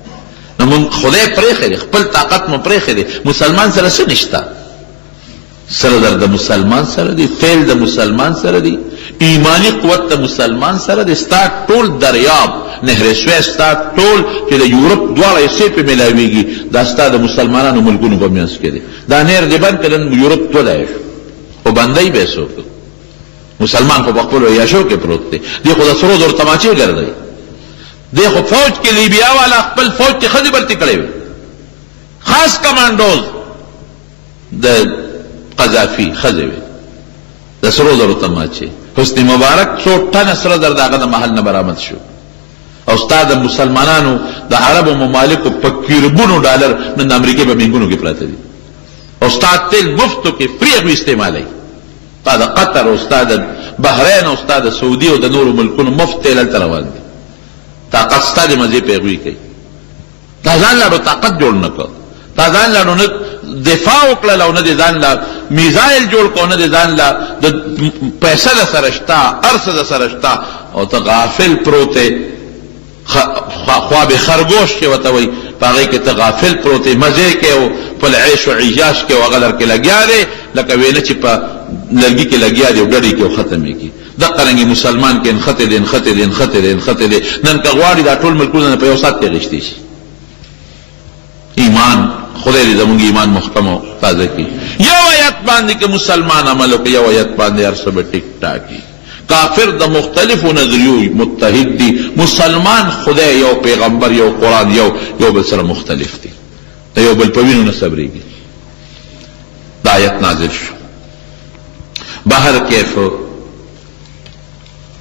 نو مونږ خدای پرېښی دی، خپل طاقت مو پرېښی دی. مسلمان سره څه نشته؟ سره در د مسلمان سره دی، فعل د مسلمان سره دی، ایمانی قوت د مسلمان سره دی. ستا ټول دریاب نهر سویس، ستا ټول چې د یورپ دواړه حصې پې میلاویږي، دا ستا د مسلمانانو ملکونو په منځ کې دی. دا نهر دی بند کړه، یورپ تولی شو خو بندی به یې څوک؟ مسلمان خو په خپلو عیاشو کې پروت دی. دی خو د سرو زرو تماچې ګرځوي. دی خو فوج کې لیبیا والا خپل فوج کې ښځې برتې کړی وي، خاص کمانډوز د قذافي ښځې وي، د سرو زرو تماچې. حسني مبارک 100 ټنه سره زر د هغه د محل نه برآمد شو. او ستا د مسلمانانو د عربو ممالکو په کیربونو ډالر نن د امریکې په مینګونو کې پراته دي. او ستا تیل مفتو کې فری هغوی استعمالوي. ستا د قطر او ستا د بحرین او ستا د سعودي او د نورو ملکونو مفت تیل هلته روان دي. طاقت ستا د مزې په هغوی کوي. تا ځان لا طاقت جوړ نه کړ، تا ځان لا نه دفاع وکړل او نه دې ځان لا میزایل جوړ کړ، نه دې ځان لا د پیسه د سره شته، هر څه د سره شته، او ته غافل پروت یې. خواب خرگوش کې ورته وایي، په هغې کې ته غافل پروت یې، مزې کې او خپل عیش و عیاش کې او هغه در کې لګیا دی لکه ویله چې په لرګي کې لګیا دی او ډډې کې او ختم یې کړي. دقه رنګې مسلمان کې نښتې دی. نن که غواړي دا ټول ملکونه په یو ساعت کې غشتې شي. ایمان خدای دې زموږ ایمان محکم او تازه کړي. یو آیت باندې که مسلمان عمل وکړي، یو آیت باندې هر څه به ټیک ټاکي. کافر د مختلفو نظریو متحد دي، مسلمان خدای یو پیغمبر یو قرآن یو بل سره مختلف دي، د یو بل په وینو نه صبرېږي. دا آیت نازل شو. بهر کیف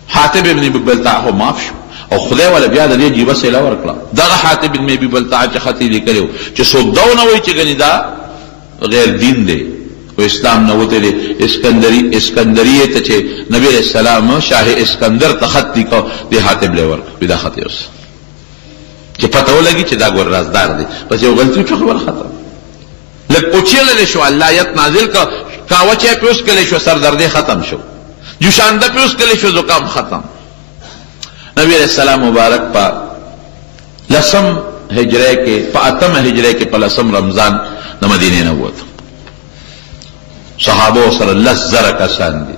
حاتب ابن بلتع خو معاف شو او خدای ولا بیا د دې جیبه سیله ورکړه. دغه حاتب ابن بلتع چې خط یې لیکلی و چې څوک دا ونه وایي چې ګنې دا غیر دین دی و اسلام نه وتی دی. اسکندریې ته چې نبی علیه السلام شاه اسکندر ته خط لیکه، دې حاتب لی ورکړ، دا خط یې اوس چې پته ولګي چې دا ګور رازدار دی. بس یو غلطي وکړه، خبره ختم. لږ اوچېللی شو، الله آیت نازل که، کاوه چې یې پیوس کلی شو، سردردې ختم شو، جوشانده پیوس کلی شو، زکام ختم. نبی علیہ السلام مبارک پا 10 هجری کې، په 8 هجری کې په 10 رمضان د مدینې نه ووت. صحابه سره 10,000 کسان دي،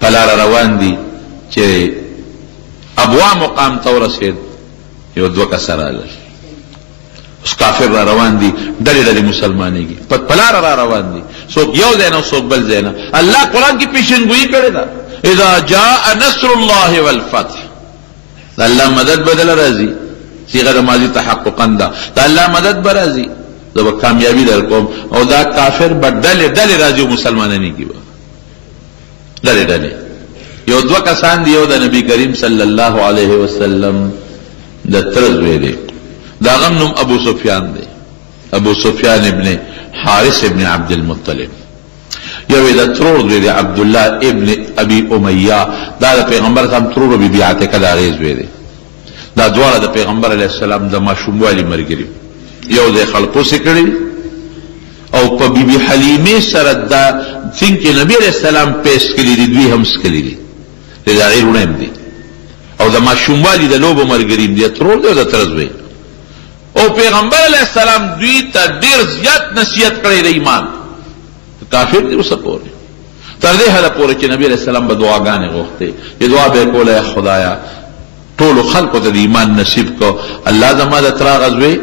په لاره روان دي چې ابوا مقام ته ورسېد. یو 2 کسه راغلل، اوس کافر را روان دي، ډلې مسلمانېږي، په لاره را روان دي، څوک یو ځای نه څوک بل ځای نه. الله قرآن کې پیشنګویي کړې ده، اذا جاء نصر الله والفتح، دا الله مدد بدل راځي، صيغه د ماضي تحققا ده، دا الله مدد به راځي، زه به کامیابي در کوم. او دا کافر به ډلې راځي او مسلمانانېږي به ډلې. یو 2 کسان دي، یو د نبی کریم صلی الله علیه وسلم د تره زوی دی، دا هغه نوم ابو سفیان دی، ابو سفیان ابن حارث ابن عبد المطلب. یو د ترور زوی دی عبدالله ابن ابي امیه، دا د پیغمبر صاحب ترور او بیبي عتیقه د هغې زوی دی. دا دواړه د پیغمبر علیه السلام د ماشوموالي ملګري. یو ځای خلقو سې کړي او په بیبي حلیمې سره دا څنګه نبی علیہ السلام پیش کړي دي دوی هم سکلي دي د هغې وروڼه هم دي او د ماشوموالي د لوبو ملګري دي ترور دی او د تره زوی او پیغمبر علیہ السلام دوی ته ډېر زیات نصیحت کړی د ایمان کافر دی اوسه پورې تر دې حده پورې چې نبی علیہ السلام به دعاګانې غوښتې چې دعا به یې کوله خدایا ټولو خلقو ته د ایمان نصیب کو الله زما د تره هغه زوی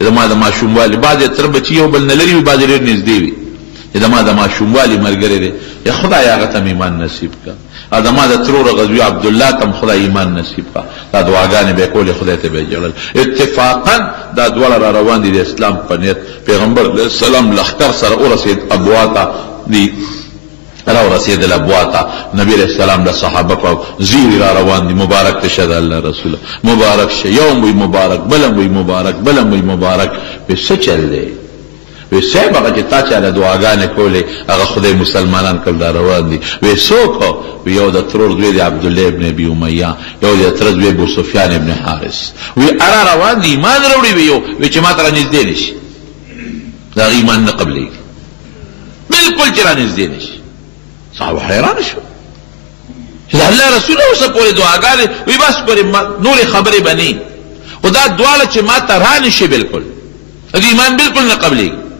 چې زما د ماشوموالي بعضې تره بچي یو بل نه لري وي بعضې ډېر نږدې وي چې زما د ماشوموالي ملګری دی یا خدای هغه ته م ایمان نصیب کا او زما د ترور غزوی عبدالله ته م خدای ایمان نصیب کا دا دعاګانې به یې کولې خدای ته به یې ژړل اتفاقا دا دواړه را روان دي د اسلام په نیت پیغمبر علیه السلام لښکر سره ورسېد ابوا ته دی را ورسېدل ابوا ته نبی علیہ السلام د صحابه په زیري را روان دي مبارک شه د الله رسوله مبارک شه یوم وی مبارک بلم وی مبارک بلم وی مبارک وی څه چل دی وی صاحب هغه چې تا چاله دعاګانې کولې هغه خدای مسلمانان کړل دا روان دي وی څوک وی یو د ترور زوی دی عبدالله ابن ابي امیه یو د تره زوی ابو سفیان ابن حارث وی اره روان دي ایمان راوړي وی چې ما ته رانږدې نه شي د هغه ایمان نه قبلېږي بلکل چې رانږدې نه شي صحابه حیران شو چې د الله رسول اوسه پورې دعاګانې وی بس پورې نورې خبرې به نه خو دا دواړه چې ما ته را نه شي بلکل د ایمان بلکل نه قبلېږي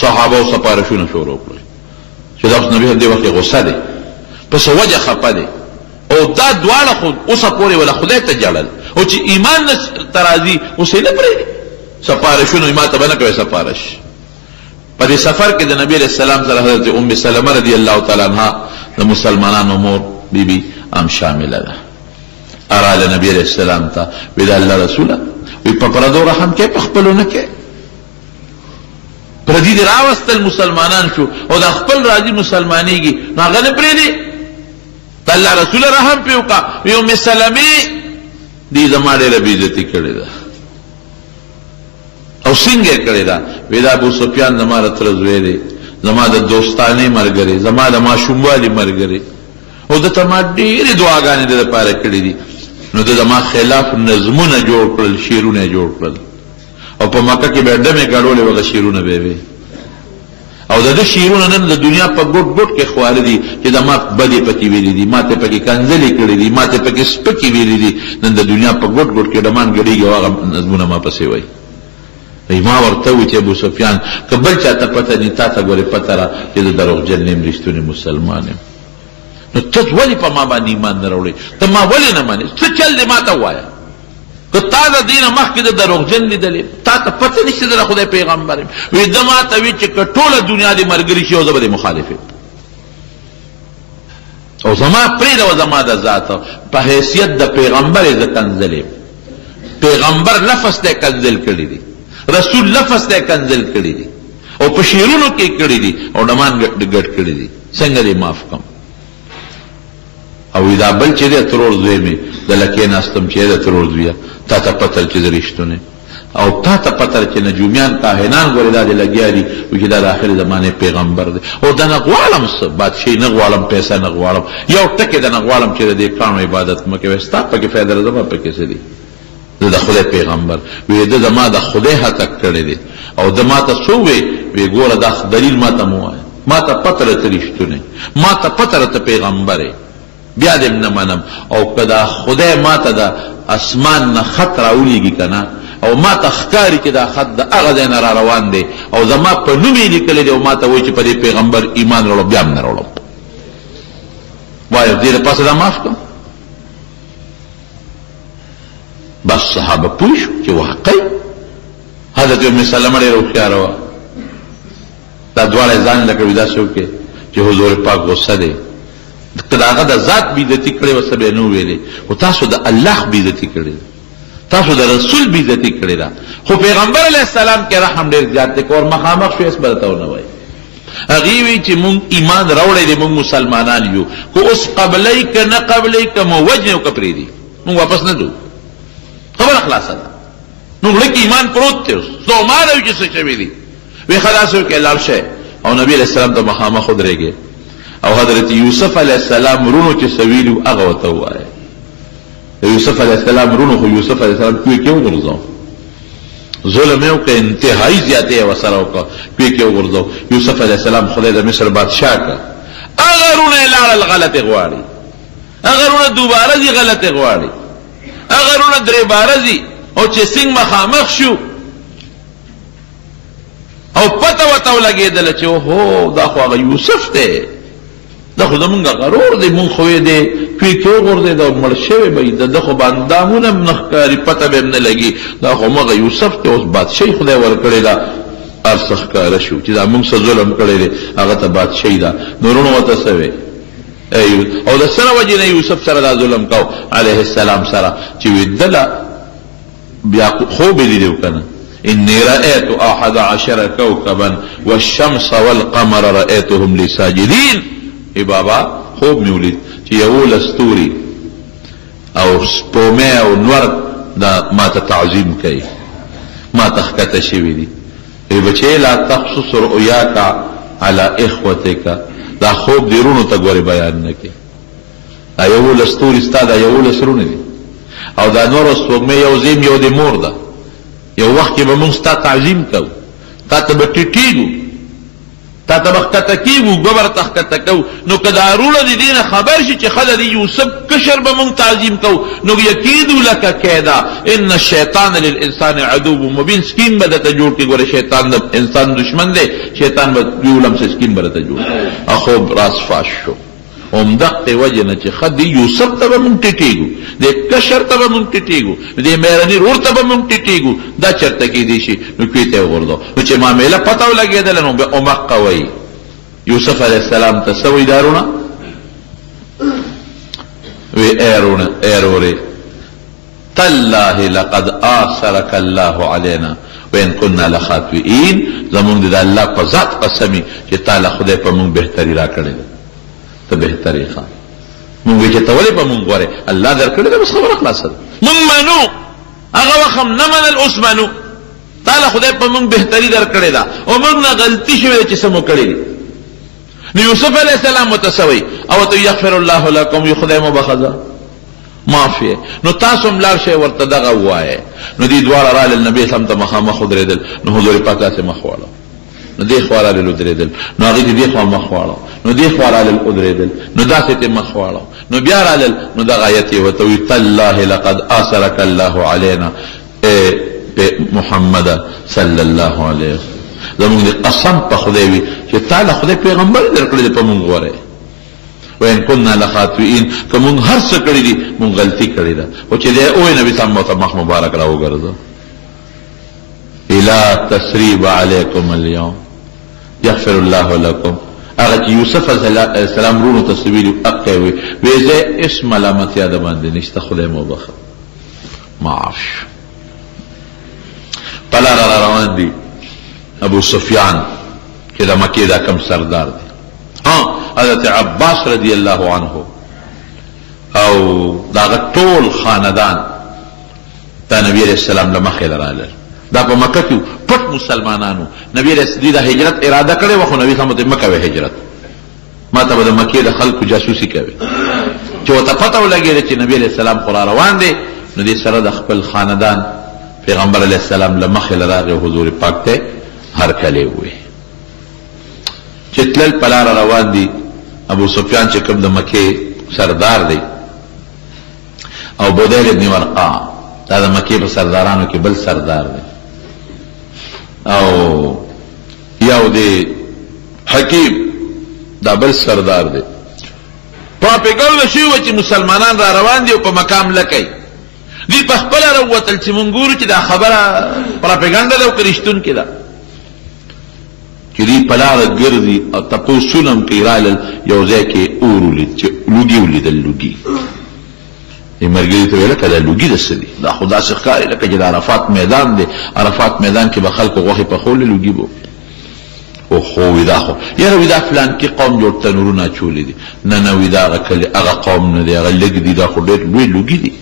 صحابه او سپارښونه شروع کړل چې دا اوس نبي دې وخت غصه دی په څه وجه خفه دی او دا دواړه خو اوسه پورې ولا خدای ته جړل او چې ایمان نه ته راځي اوس یې نه پرېږدي سپارښونه ما ته به نه کوې سپارش په دې سفر کې د نبی علیہ السلام سره حضرت ام سلمه رضی الله تعالی عنها د مسلمانانو مور بیبي هم شامله ده اراله نبی علیہ السلام ته وی د الله رسوله وی په پردو رحم کې په خپلو نه کې پردي دې راوستل مسلمانان شو او د خپل راځي مسلمانېږي نو هغه نه پرېږدي د الله رسوله رحم پې وکړه وی ام سلمې دې زما ډېره بېعزتي کړې ده او څنګه یې کړې ده وی دا ابو سفیان زما د تره زوی دی زما د دوستانې ملګری زما د ماشوموالي ملګری او ده ته ما ډېرې دعاګانې د دپاره کړې دي نو ده زما خلاف نظمونه جوړ کړل شعرونه یې جوړ کړل او په مکه کې به یې ډمې ګډولې وغه شعرونه به وې او د ده شعرونه نن د دنیا په ګوټ ګوټ کې خواره دي چې د ما بدې پکې ویلي دي ما ته پکې کنځلې کړې دي ما ته پکې سپکې ویلي دي نن د دنیا په ګوټ ګوټ کې ډمان ګډېږي او هغه نظمونه ما پسې وایي ما ورته وی چې ابو سفیان که بل چاته پته دي تا ته ګورې پته را چې زه دروغجن یم رښتونی مسلمان یم نو ته ولې په ما باندې ایمان نه راوړې ته ما ولې نه منې څه چل دی ما ته ووایه که تا د دې نه مخکې د دروغجن لیدلې تا ته پته نشته د خدای پیغمبر یم وی ده ما ته وی چې که ټوله دنیا دې ملګري شي او زه به دې مخالف یم او زما پرېږده زما د ذات په حیثیت د پیغمبر یې زه کنځل پیغمبر لفظ ته کنځل کړي دي رسول لفظ ته کنځل کړي دي او په شعرونو کې کړي دي او ډمان ګډ کړي دي څنګه دې معاف کم او دا بل چې دی ترور زوی مې د لکې ناستم چې د ترور زویه تا ته پتر چې زه رښتونی او تا ته پتر چې نجومیان کاهنان ګورې دا دې لګیا دي وایي چې دا د آخرې زمانې پیغمبر دی او دا نه غواړم څه بادشاهي نه غواړم پیسه نه غواړم یو ټکې د نه غواړم چې د دې کاڼو عبادت مه کوې ستا پکې فایده ده زما پکې څه دي د خدای پیغمبر وی ده زما د خدای هتک کړی دی او د ما ته څه وی ګوره دا دلیل ما ته مو وایه ما ته پته راته رښتونی ما ته پته راته پیغمبر بیا دې نه منم او که دا خدای ما ته د اسمان نه خط راولیږي که نه او ما ته ښکاري چې دا خط د هغه ځای نه را روان دی او زما په نوم یې لیکلی دی او ما ته وایي چې په دې پیغمبر ایمان راوړم بیا هم نه راوړم وایه دې دپاسه دا معاف کړم بس صحابه پوه شو چې واقعي حضرت ام سلمه ډېره هوښیاره وه دا دواړه یې ځان لکه وي داسې وکړې چې حضور پاک غصه دی که د هغه د ذات بېعزتي کړې وه څه به یې نه وویلې خو تاسو د الله بېعزتي کړې ده تاسو د رسول بېعزتي کړې ده خو پیغمبر علیه السلام کې رحم ډېر زیات دی که ور مخامخ شو هېڅ به درته ونه وایي هغې وی چې مونږ ایمان راوړی دی مونږ مسلمانان یو که اوس قبلئ که نه قبلئ که مو وجنې او که پرېږدي مونږ واپس نه ځو خبره خلاصه ده نو زړه کې ایمان پروت دی اوس ستومانه وي چې څه شوي دي وی ښه داسې وکړې لاړ شئ او نبي علیه السلام ته مخامخ ودرېږې او حضرت یوسف علیه السلام رونو چې څه ویلي وو هغه ورته ووایه د یوسف علیه السلام رونو خو یوسف علیه السلام کوی کې وغورځاو ظلم یو که انتهایی زیاته وسره وکړه پی کې وګرځو یوسف علیه السلام خدای د مصر بادشاه کا اگرونه لاړل غلطه غواړي اگرونه دوباره دي غلطه غواړي اگرونه درې باره دي او چې څنګه مخامخ شو او پته وته ولګېدله چې هو دا خو هغه یوسف دی دا خو زمونږ غرور دی مونږ خو یې دی پی کې وغورځېد او مړ شوی به وي د خو به اندامونه هم نه ښکاري پته به هم نه لګي دا خو مغه یوسف دی اوس بادشاهي خدای ورکړې ده هر څه ښکاره شو چې دا مونږ څه ظلم کړی دی هغه ته بادشاهي ده نورونه ورته څه وی او د څه نه وجې نه یوسف سره دا ظلم کو علیه السلام سره چې ویدله بیا خوب یې لیدی که نه إني رأيت 11 كوكبا والشمس والقمر رأيتهم لي ساجدين ای بابا خوب میولید چې یو لستوري او سپومه او نور دا ما ته تعظیم کوي ما ته ښکته شوي دي ای بچې لا تخصص رؤیاک على اخوتک دا خوب دی رونو ته ګورې بیان نه کوي دا یو لستوري ستا دا یو لسرونه دي او دا نور سپومه یو زیم یو د مور ده یو وخت کې به موږ ستا تعظیم کوو تا ته به ټیټېږو تا ته به ښکته کېږو ګبر ته ښکته کوو نو که دا روڼه د دې نه خبر شي چې ښه د یوسف کشر به موږ تعظیم کوو نو یکیدو لکه کیدا ان الشیطان للانسان عدو مبین سکیم به درته جوړ کړي ګوره شیطان د انسان دشمن دی شیطان به یو لمسه سکیم به درته جوړ کړي خوب راز فاش شو همدغه وجه نه چې ښه د یوسف ته به موږ ټیټېږو د کشر ته به موږ ټیټېږو د مهرني رور ته به موږ ټیټېږو دا چېرته کېدی شي نو کوی ته یې وغورځو نو چې معامله پته ولګېدله نو بیا امقه وایي یوسف علیه السلام ته څه وایي دا رونه وی ای رورې تالله لقد آثرك الله علينا وإن كنا لخاطئين زمونږ د الله په ذات قسمي چې تعالی خدای په موږ بهتري را کړې ده ته بهتري ښه مونږ چې ته ولې په مونږ غواړې الله درکړې ده بس خبره خلاصه ده مونږ منو هغه وخت هم نه منل اوس منو تعالی خدای په مونږ بهتري درکړې ده او مونږ نه غلطي شوې ده چې څه مو کړي دي نو یوسف علیه السلام ورته څه وایي او ته یغفر الله لکم وي خدای مو بخښه معاف یې نو تاسو هم لاړ شئ ورته دغه ووایئ نو دې دواړه رالل نبي اسلام ته مخامخ ودرېدل نو حضور پاک داسې مخ واړه نو دې خوا رالل ودرېدل نو هغې ته دې خوا مخ واړه نو دې خوا رالل ودرېدل نو داسې ته مخ واړه نو بیا رالل نو دغه آیت یې ورته وي تالله لقد آثرك الله علينا محمد صلی الله علیه وسلم زمونږ د قسم په خدای وي چې تعالی خدای پیغمبر درکړی دی په مونږ غوره وإن كنا لخاطئين که مونږ هر څه کړي دي مونږ غلطي کړې ده او چې دی اوی نبي صاحب ته مخ مبارک را وګرځه الا تسریب علیکم اليوم یغفر الله لكم هغه چې یوسف علیه السلام رونو ته سویلي اقی وي ویزه اسم ملامتیا د باندې نشته خدای مو بخښه معاف پلا را روان دي ابو سفیان چې د مکې دا کم سردار دی حضرت عباس رضی الله عنه او داغه ټول خاندان دا نبی علیہ السلام له مخې لرالل دا په مکه کې پټ مسلمانانو نبی علیہ السلام د هجرت اراده کړې و خو نبی صلی الله علیه وسلم مکه وه هجرت ما ته د مکې د خلکو جاسوسي کوي چې وته پته ولګېده چې نبی علیہ السلام خو را روان دی نو دې سره د خپل خاندان پیغمبر علیہ السلام له مخې لراغی حضور پاک ته هرکلی وی چې تلل په لاره روان دي ابو سفیان چې کوم د مکې سردار دی او بدیل ابن ورقا دا د مکې په سردارانو کې بل سردار دی او یو دی حکیم دا بل سردار دی پاپګل شي و چې مسلمانان را روان دي او په مقام لکې دی په خپل راوتل چې مونږ ګورو چې دا خبره پروپاګاندا ده او کرشتون کې ده چې دی پلاره ګرځي او تپوسونه هم کوي رالل یو ځای کې اور ولید چې لوګي ولیدل لوګي یې ملګري ته ویل که دا لوګي د څه دي دا خو داسې ښکاري لکه چې د عرفات میدان دی عرفات میدان کې به خلکو غوښې پخولې لوګي به اوخو وي دا خو یاره وي دا فلان کې قوم جوړ تنورونه اچولي دي نه نه وي دا هغه قوم نه دی هغه لږ دي دا خو ډېر لوی لوګي دي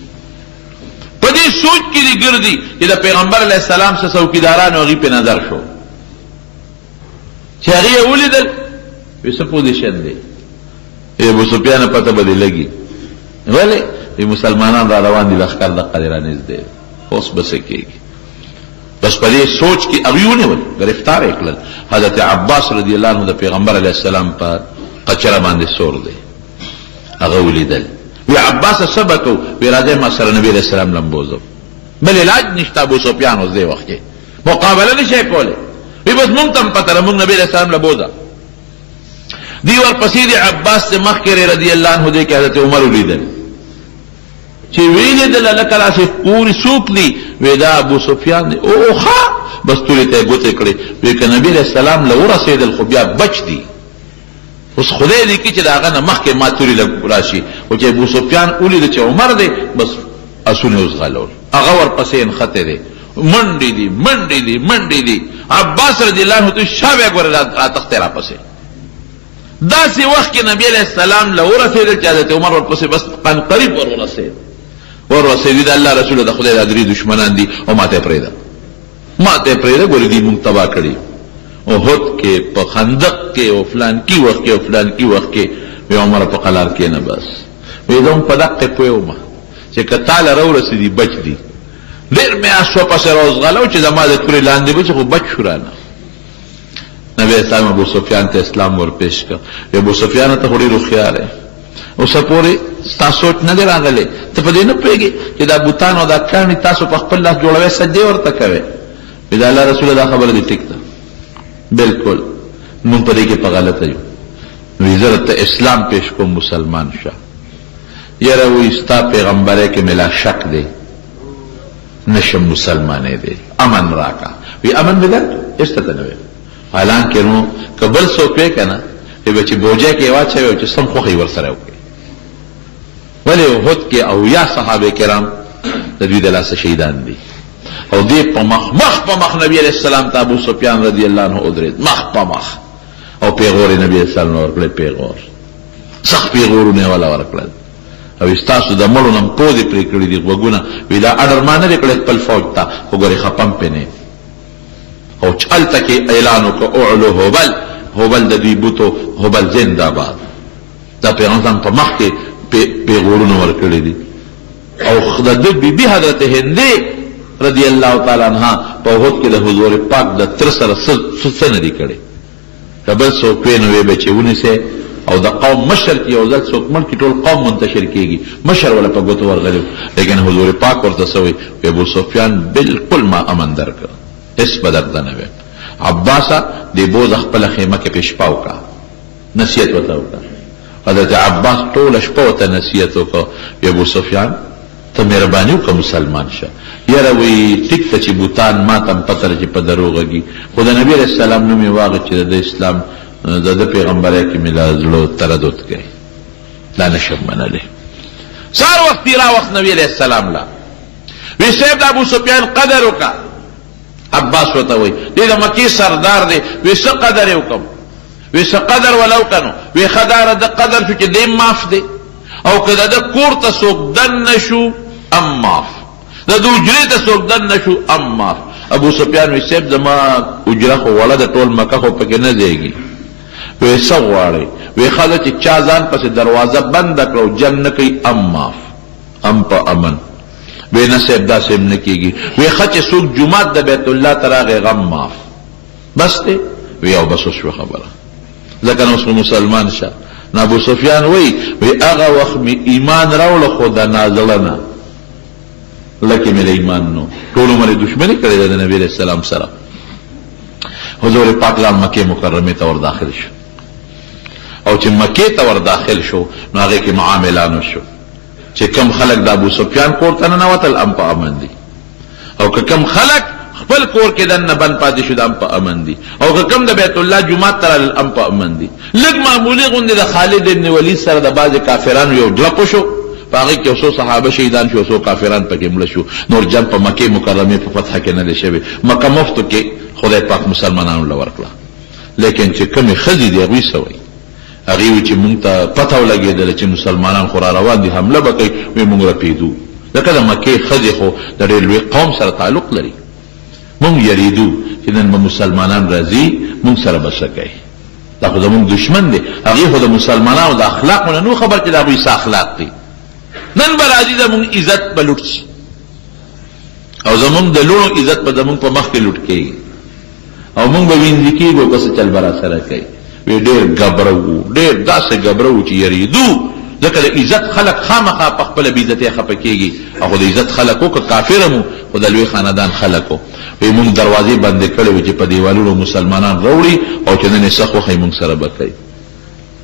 په دې سوچ کې دي ګرځي چې د پیغمبر علیه السلام څه څوکیداران هغې پې نظر شو چې هغې یې ولیدل وی څه پوزیشن دی ابو سفیان پته به دې لګي ولې مسلمانان را روان دي لښکر دقه دې رانږدې اوس به څه کېږي بس په دې سوچ کې هغوی ونیول، ګرفتار یې کړل. حضرت عباس رضی الله عنه د پیغمبر علیه السلام په قچره باندې سور دی، هغه ولیدل. وی عباس څه به کوو؟ وی راځئ ما سره نبي علیه السلام لمبوزو. بل علاج نشته ابو سفیان اوس دې وخت کې مقابله نشي کولی. وی بس مونږ ته هم پته ده، مونږ نبي علیه السلام لبوزه. دی ورپسې د عباس د مخکې رضی الله عنه دی کې حضرت عمر ولیدل چې ویلیدله لکه داسې پورې څوک دی؟ وی دا ابو سفیان دی. اوخه بس تورې ته یې ګوتې کړې. وی که نبي علیه السلام له ورسېدل خو بیا بچ دی، اوس خدای دې کړي چې د هغه نه مخکې ما تورې راشي. خو چې ابو سفیان ولیده چې عمر دی، بس اسونه اوس غلول، هغه ورپسې نښتی دی، منډې دي منډې دي منډې دي. عباس رضی الله عنه ته شا بیا ګوره راتښتی راپسې. داسې وخت کې نبي علیه السلام له ورسېدل چې حضرت عمر ورپسې بس قریب ورسېدي. د الله رسول د خدای دا درې دشمنان دي او ما ته یې پرېږده، ما ته یې پرېږده، ګورې دوی مونږ تباه کړي. احد کې، په خندق کې، او فلانکي وخت کې او فلانکي وخت کې. وی عمر په قلار کې نه بس وی زه هم په دقې پوه وم چې که تا له راورسېدي بچ دي. ډېر مې اسوه پسې راوځغلو چې زما د تورې لاندې به چې خو بچ شو رانه. نبی اسلام ابو سفیان ته اسلام ورپېښ کړ. ابو سفیان ته خو ډېر هوښیار دی، اوسه پورې ستا سوچ نه دی راغلی، ته په دې نه پوهېږې چې دا بوتان او دا کاڼي تاسو په خپل لاس جوړوئ، سجدې ورته کوئ. وی د الله رسوله دا خبره دې ټیک ده، بالکل مونږ په دې کې په غلطه یو. وی زه ته اسلام پېښ کوم، مسلمان شه. یاره وی ستا پیغمبری کې مې لا شک دی، نشم مسلمانې دی، امن راکا. وی امن مې درکړ، هېڅ ته نه ویم. حالانکې نو که بل څوک وی که نه وی به چې بوجۍ کې یې واچوي او چې سم خوښه یې ورسره وکړي. ولې احد کې اویا صحابه کرام د دوی د لاسه شهیدان دي، او دې په مخ په مخ نبي علیه السلام ته ابو سفیان رضی الله عنه ودرېد، مخ په مخ، او پیغور یې نبي علیه السلام ورکړی، پیغور سخت پیغورونه یې والا ورکړل. او ستاسو د مړو نه پوزې پرې کړي دي غوږونه. وی دا اډر ما نه دی کړی خپل فوج ته، خو ګورې خپم پې نه. او چې هلته کې اعلان وکړه اعلو هبل، هبل د دوی بوتو، هبل زنده باد. دا پیغمبر په مخ کې پیغورونه ورکړي دي. او د ده بیبي حضرت هندي رضی الله تعالی عنها په احد کې د حضور پاک د تر سره څه نه دي کړي. که بل څوک وی نو وی به چې ونیسئ، او د قوم مشر کې یو ځل څوک مړ کړي ټول قوم منتشر کېږي، مشر ولا په ګوتو ورغلی. لیکن حضور پاک ورته څه وی؟ ابو سفیان بالکل ما امن درکړ، هېڅ به درته نه ویم. عباسه دې بوز خپله خیمه کې پې شپه وکړه، نصیحت ورته وکړه. حضرت عباس ټوله شپه ورته نصیحت وکړه. ابو سفیان ته مهرباني وکړه، مسلمان شه. یاره وی ټیک ته چې بوتان ما ته هم پته ده چې په درو غږي، خو د نبي علیه السلام نوم یې واغې چې د اسلام د ده پیغمبری کې مې له زړه تردد کوي، دا نشم منلی. سهار وختي راوخت نبي علیه السلام له، وی صاحب د ابو سفیان قدر وکړه. عباس ورته وایي دی د مکې سردار دی. وی څه قدر یې وکړم؟ وی څه قدر ولو کنو؟ وی ښه دا د قدر شو چې دی معاف دی، او که د ده کور ته څوک دن نه شو ام معاف، د ده حجرې ته څوک دن نه شو ام معاف. ابو سفیان وی صاحب زما حجره خو وړه د ټول مکه خو پکې نه ځایږي. وی څه غواړئ؟ وی ښه ده چې چا ځان پسې دروازه بنده کړه او جنګ نه کوي ام معاف، ام په امن. وی نه صاحب داسې هم نه کېږي. وی ښه چې څوک جومات د بیت الله ته راغی غم معاف، بس دی. وی او بس وشوه خبره، ځکه نو اوس مسلمان شه. نو ابو سفیان وی هغه وخت مې ایمان راوړه، خو د نازله نه لکه مې د ایمان نو. ټول عمر یې دشمني کړې ده د نبي علیه السلام سره. حضور پاک لال مکې مکرمې ته ور داخل شو، او چې مکې ته ور داخل شو نو هغې کې معاملان وشو چې کم خلک د ابو سفیان کور ته ننوتل ام په امن دي، او که کم خلک خپل کور کې دننه بند پاتې شو د ام په امن دي، او که کم د بیت الله جومات ته رالل ام په امن دي. لږ معمولي غوندې د خالد ابن ولید سره د بعضې کافرانو یو ډلپ وشو، په هغې کې یو څو صحابه شهیدان شو، څو کافران پکې مړه شو. نور جنګ په مکې مکرمې په فتحه کې نه دی شوی. مکه مفتو کې خدای پاک مسلمانانو له ورکړه. لیکن چې کمې ښځې دي هغوی څه وایي؟ هغې وایي چې مونږ ته پته ولګېدله چې مسلمانان خو را روان دي، حمله به کوي. وایي مونږ رپېدو، ځکه د مکې ښځې خو د ډېر لوی قوم سره تعلق لري. مونږ یریدو چې نن به مسلمانان راځي، مونږ سره به څه کوي؟ دا خو زمونږ دشمن دی. هغې خو د مسلمانانو د اخلاقو نه نو خبر چې د هغوی څه اخلاق دي. نن به راځي زمونږ عزت به لوټ شي. او زمونږ د لوڼو عزت به زمونږ په مخ کې لوټ کېږي او مونږ به وینځي کېږو که څه چل به راسره کوي. وی ډېر ګبره وو، ډېر داسې ګبره وو چې یریدو، ځکه د عزت خلک خامخا په خپله بې عزتۍ خفه کېږي. او خو د عزت خلک وو که کافر هم خو د لوی خاندان خلک وو. وی مونږ دروازې بندې کړې وې چې په دیوالونو مسلمانان راوړي او چې نن یې څه خوښوي مونږ سره به کوي.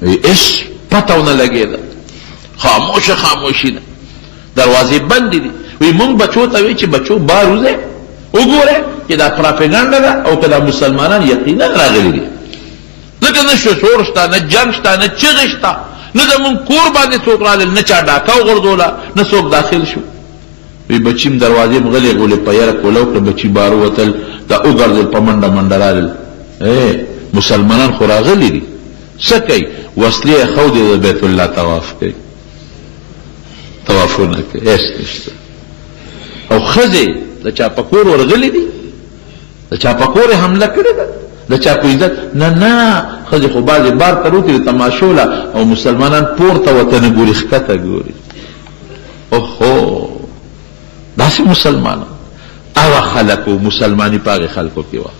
وی هېڅ پته ونه لګېده، خاموشي ده، دروازې بندې دي. وی مونږ بچو ته وی چې بچو بار وځئ وګورئ چې دا پراپیګنډه ده او که دا مسلمانان یقینا راغلي دي. ځکه نه شور شته، نه جنګ شته، نه چغې شته، نه زمونږ کور باندې څوک رالل، نه چا ډاکه وغورځوله، نه څوک داخل شو. وی بچیم دروازې م غلې غولې په یره کولو کړه، بچي بار ووتل، دا وګرځېدل په منډه منډه رالل. مسلمانان خو راغلي دي، څه کوي؟ وسلې یې ښودې د بیت الله طواف کوي، طوافونه کوي، هېڅ نشته. او ښځې د چا په کور ورغلي دي، د چا په کور یې حمله کړې ده، د چا په عزت نه ښځې خو بعضې بار ته روتې د تماشو له، او مسلمانان پورته وطنه ګوري، ښکته ګوري. اوهو داسې مسلمانان هغه خلکو مسلماني په هغې خلکو کې وه.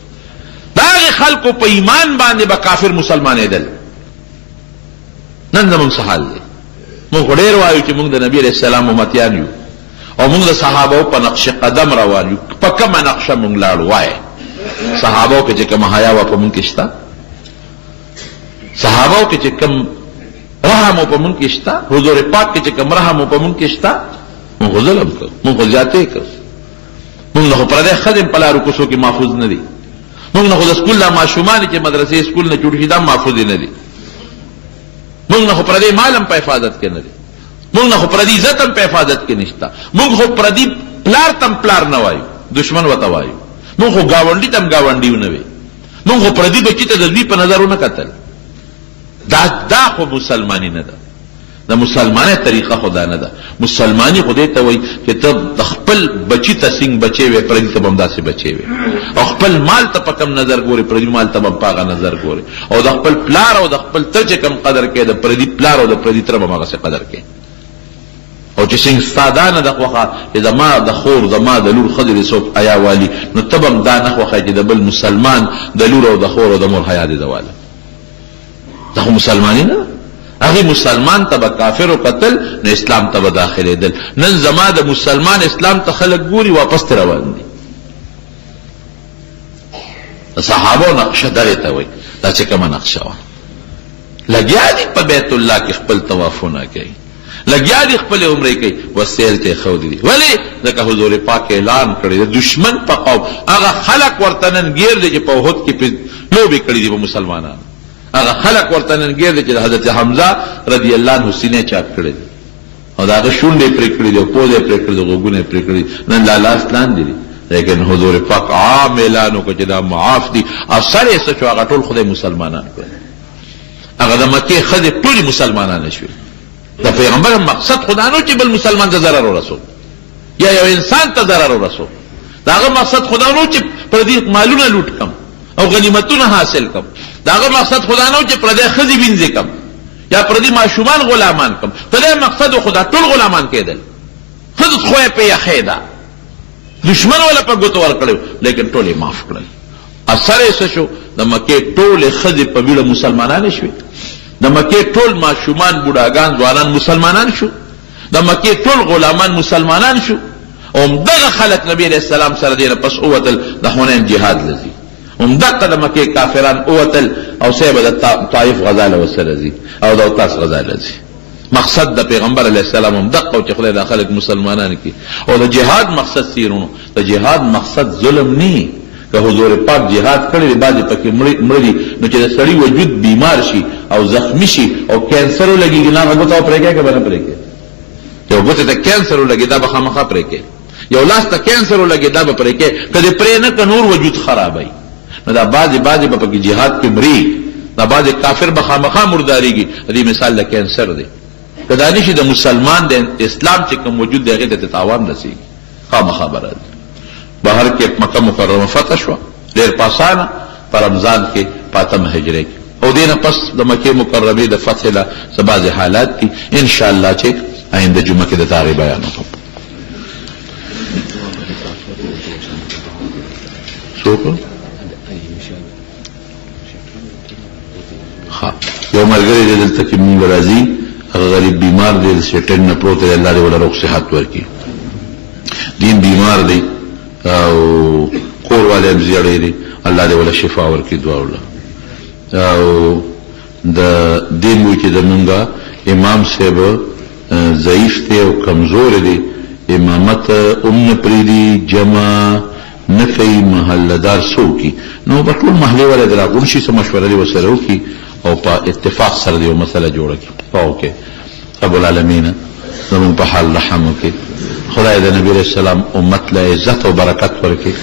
د هغې خلکو په ایمان باندې به کافر مسلمانېدل. نن زمونږ څه حال دی؟ مونږ خو ډېر وایو چې مونږ د نبي علیه السلام امتیان یو او مونږ د صحابو په نقش قدم روان یو. په کومه نقشه مونږ لاړو؟ وایه صحابو کې چې کوم حیا وه په مونږ کې شته؟ صحابو کې چې کوم رحم و په مونږ کې شته؟ حضور پاک کې چې کوم رحم و په مونږ کې شته؟ مونږ خو ظلم کړ، مونږ خو زیاتې کړ. مونږ نه خو پردی ښځې په لارو کوڅو کې محفوظ نه دي. مونږ نه خو د سکول دا ماشومان چې مدرسې سکول نه جوړ شي دا محفوظ نه دي. مونږ نه خو پردی مال هم په حفاظت کې نه دي. مونږ نه خو پردی عزت هم په حفاظت کې نشته. مونږ خو پردی پلار تم پلار نه وایو، دشمن ورته وایو. مونږ خو ګاونډي تم ګاونډي ونه وي. مونږ خو پردی بچي ته د دوی په نظر ونه کتل. دا خو مسلماني نه ده. د مسلمانۍ طریقه خو دا نه ده. مسلماني خو دې ته وایي چې ته د خپل بچي ته څنګه بچی وې، پردي ته به هم داسې بچی وې. او خپل مال ته په کم نظر ګورې، پردي مال ته به هم په هغه نظر ګورې. او د خپل پلار او د خپل تر چې کم قدر کوې، د پردي پلار او د پردي تره به هم هغسې قدر کوې. او چې څنګه ستا دا نه ده خوښه چې زما د خور زما د لور ښځې دې څوک حیا والي، نو ته به هم دا نه خوښوې چې د بل مسلمان د لور او د خور او د مور حیا دې زواله. دا خو مسلماني نه ده. هغې مسلمان ته به کافر و قتل، نو اسلام ته به داخلېدل. نن زما د مسلمان اسلام ته خلک ګوري، واپس ته روان دي. د صحابو نقشه دغې ته وایي. دا چې کومه نقشه وه، لګیا دي په بیت الله کې خپل طوافونه کوي، لګیا دي خپل عمرې کوي، وسیل ته یې ښودي دي. ولې؟ ځکه حضور پاک اعلان کړی د دشمن په قوم هغه خلک ورته نن ګیر دي چې په احد کې لوبې کړي دي په مسلمانانو. هغه خلک ورته نن ګیر دي چې د حضرت حمزه رضی الله عنه سینې چاپ کړي دي او د هغه شونډې پرې کړي دي او پوزې پرې کړي دي، غوږونه یې پرې کړي دي. نن لا لاس لاندې دي، لیکن حضور پاک عام اعلان وکړ چې دا معاف دي. او سر یې څه شو؟ هغه ټول خدای مسلمانان کړل. هغه د مکې ښځې ټولې مسلمانانې شوې. د پیغمبر مقصد خدا نو چې بل مسلمان ته ضرر ورسو یا یو انسان ته ضرر ورسو. د هغه مقصد خدا نو چې پردي مالونه لوټ کم او غنیمتونه حاصل کم. د هغه مقصد خدا نو چې پردی ښځې وینځې کم یا پردي ماشومان غلامان کم. پردی مقصد خدا ټول غلامان کېدل. ښځو خو یې په یخې ده، دشمن ولا په ګوتو ورکړی، لیکن ټول یې معاف کړل. اثر یې څه شو؟ د مکې ټولې ښځې په بیړه مسلمانانې شوې. د مکې ټول ماشومان بوډاګان ځوانان مسلمانان شو. د مکې ټول غلامان مسلمانان شو. او همدغه خلک نبي علیه السلام سره دې نه پس ووتل د حنین جهاد لځي. همدغه د مکې کافران ووتل او سیبه د طائف غزا له ورسره ځي او د اوتاس غزا له ځي. مقصد د پیغمبر علیه السلام همدغه چې خدای دا خلک مسلمانان کړي. او د جهاد مقصد سیرونو، د جهاد مقصد ظلم نه. که حضور پاک جهاد کړی دی، بعضې پکې مړه دي، نو چې د سړي وجود بیمار شي او زخمی شي او کینسر ولګېږي، نو هغه ګوته به پرې کوې که به نه پرې کوې؟ یو ګوتې ته کینسر ولګي دا به خامخا پرې کوې. یو لاس ته کینسر ولګي دا به پرې کوې. که دې پرې نه که نور وجود خرابوي. نو دا بعضې به پکې جهاد کې مري، دا بعضې کافر به خامخا مردارېږي. د دې مثال د کینسر دی. که دا نشي د مسلمان د اسلام چې کوم وجود دی هغې ته تاوان رسېږي، خامخا به راځي. بهر کې مکه مکرمه فتح شوه ډېر په اسانه په رمضان کې په 8 هجري کې. او دې نه پس د مکې مکرمې د فتح له څه بعضې حالات دي انشاءالله چې آینده جمعه کې د هغې بیان وکړو. څوک یو ملګری دی دلته کې مونږ راځي هغه غریب بیمار دی د سیټن نه پروت دی الله دې ولا روغ صحت ورکړي دین بیمار دی او کور والے هم زیړی دی الله دې ولا شفا ورکړي دعا ولا او د دین وی چې د مونږه امام صاحب ضعیف دی او کمزور دی امامت ام پریدي جمع نه کوي محلدار سو کی نو په ټول محلي ولا دراغون شي سم مشوره دی وسره وکي او په اتفاق سره دی مسله جوړه کی اوکې رب العالمین زمون په حال رحم وکي خدای د نبی رسول الله امت له عزت او برکت ورکي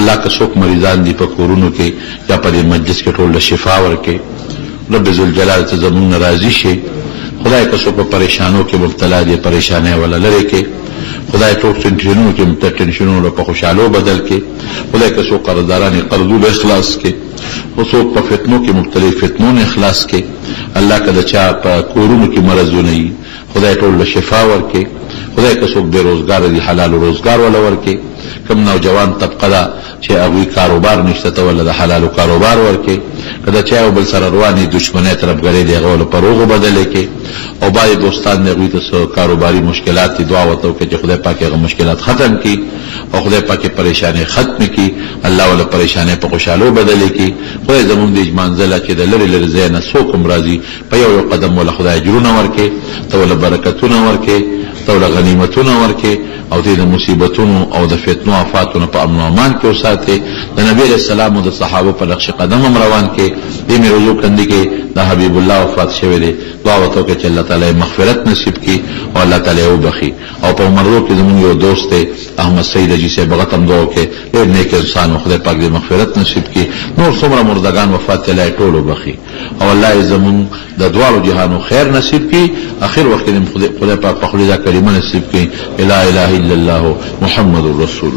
الله که څوک مریضان دي په کورونو کې یا په مجلس کې ټول شفا ورکي رب ذل جلال ته زمون راضي شي خدای که څوک په پریشانو کې مبتلا دي پریشانه ولا لری کې خدای ټول ټینشنونو کې ټینشنونو په خوشاله بدل کې خدای که څوک قرضداران قرضو به اخلاص کې او څوک په فتنو کې مختلف فتنو نه اخلاص کې الله کله چا په کورونو کې مرزونه وي خدای ټول شفا ورکي خدای که څوک بے روزګار دي حلال روزګار ولا ورکي کم نوجوان طبقه دا چې هغه کاروبار نشته ته ولا د حلال کاروبار ورکي کله چې یو بل سره رواني دشمنه طرفګری دی غول پروغه بدل کې او باید دوستان نه غوي ته کاروباري مشکلات دي دعا وته کې چې خدای پاک هغه مشکلات ختم کړي او خدای پاک پریشانی ختم کړي الله ولا پریشانی په خوشاله بدل کړي خدای زموږ د منزله چې د لری لری زینه سوکم راضي په یو قدم ولا خدای اجرونه ورکي ته ولا برکتونه ورکي ته ولا غنیمتونه ورکي او د مصیبتونو او د فتنو آفاتونو په امن او امان کې اوساته د نبی رسول الله او د صحابه په نقش قدم روان کې دې مې رجوع کندي کې د حبیب الله وفات شوه دي دعا وته کې چې الله تعالی مغفرت نصیب کړي او الله تعالی وبخي او په مرغو کې زموږ یو دوست احمد سید جی سے بغتم دعا کې ډېر نیک انسان او خدای پاک دې مغفرت نصیب کړي نور څومره مردگان وفات تعالی ټول وبخي او الله زموږ د دوالو جهانو خیر نصیب کړي اخر وخت دې خدای پاک په خپل کلمه نصیب کړي لا اله الا الله محمد رسول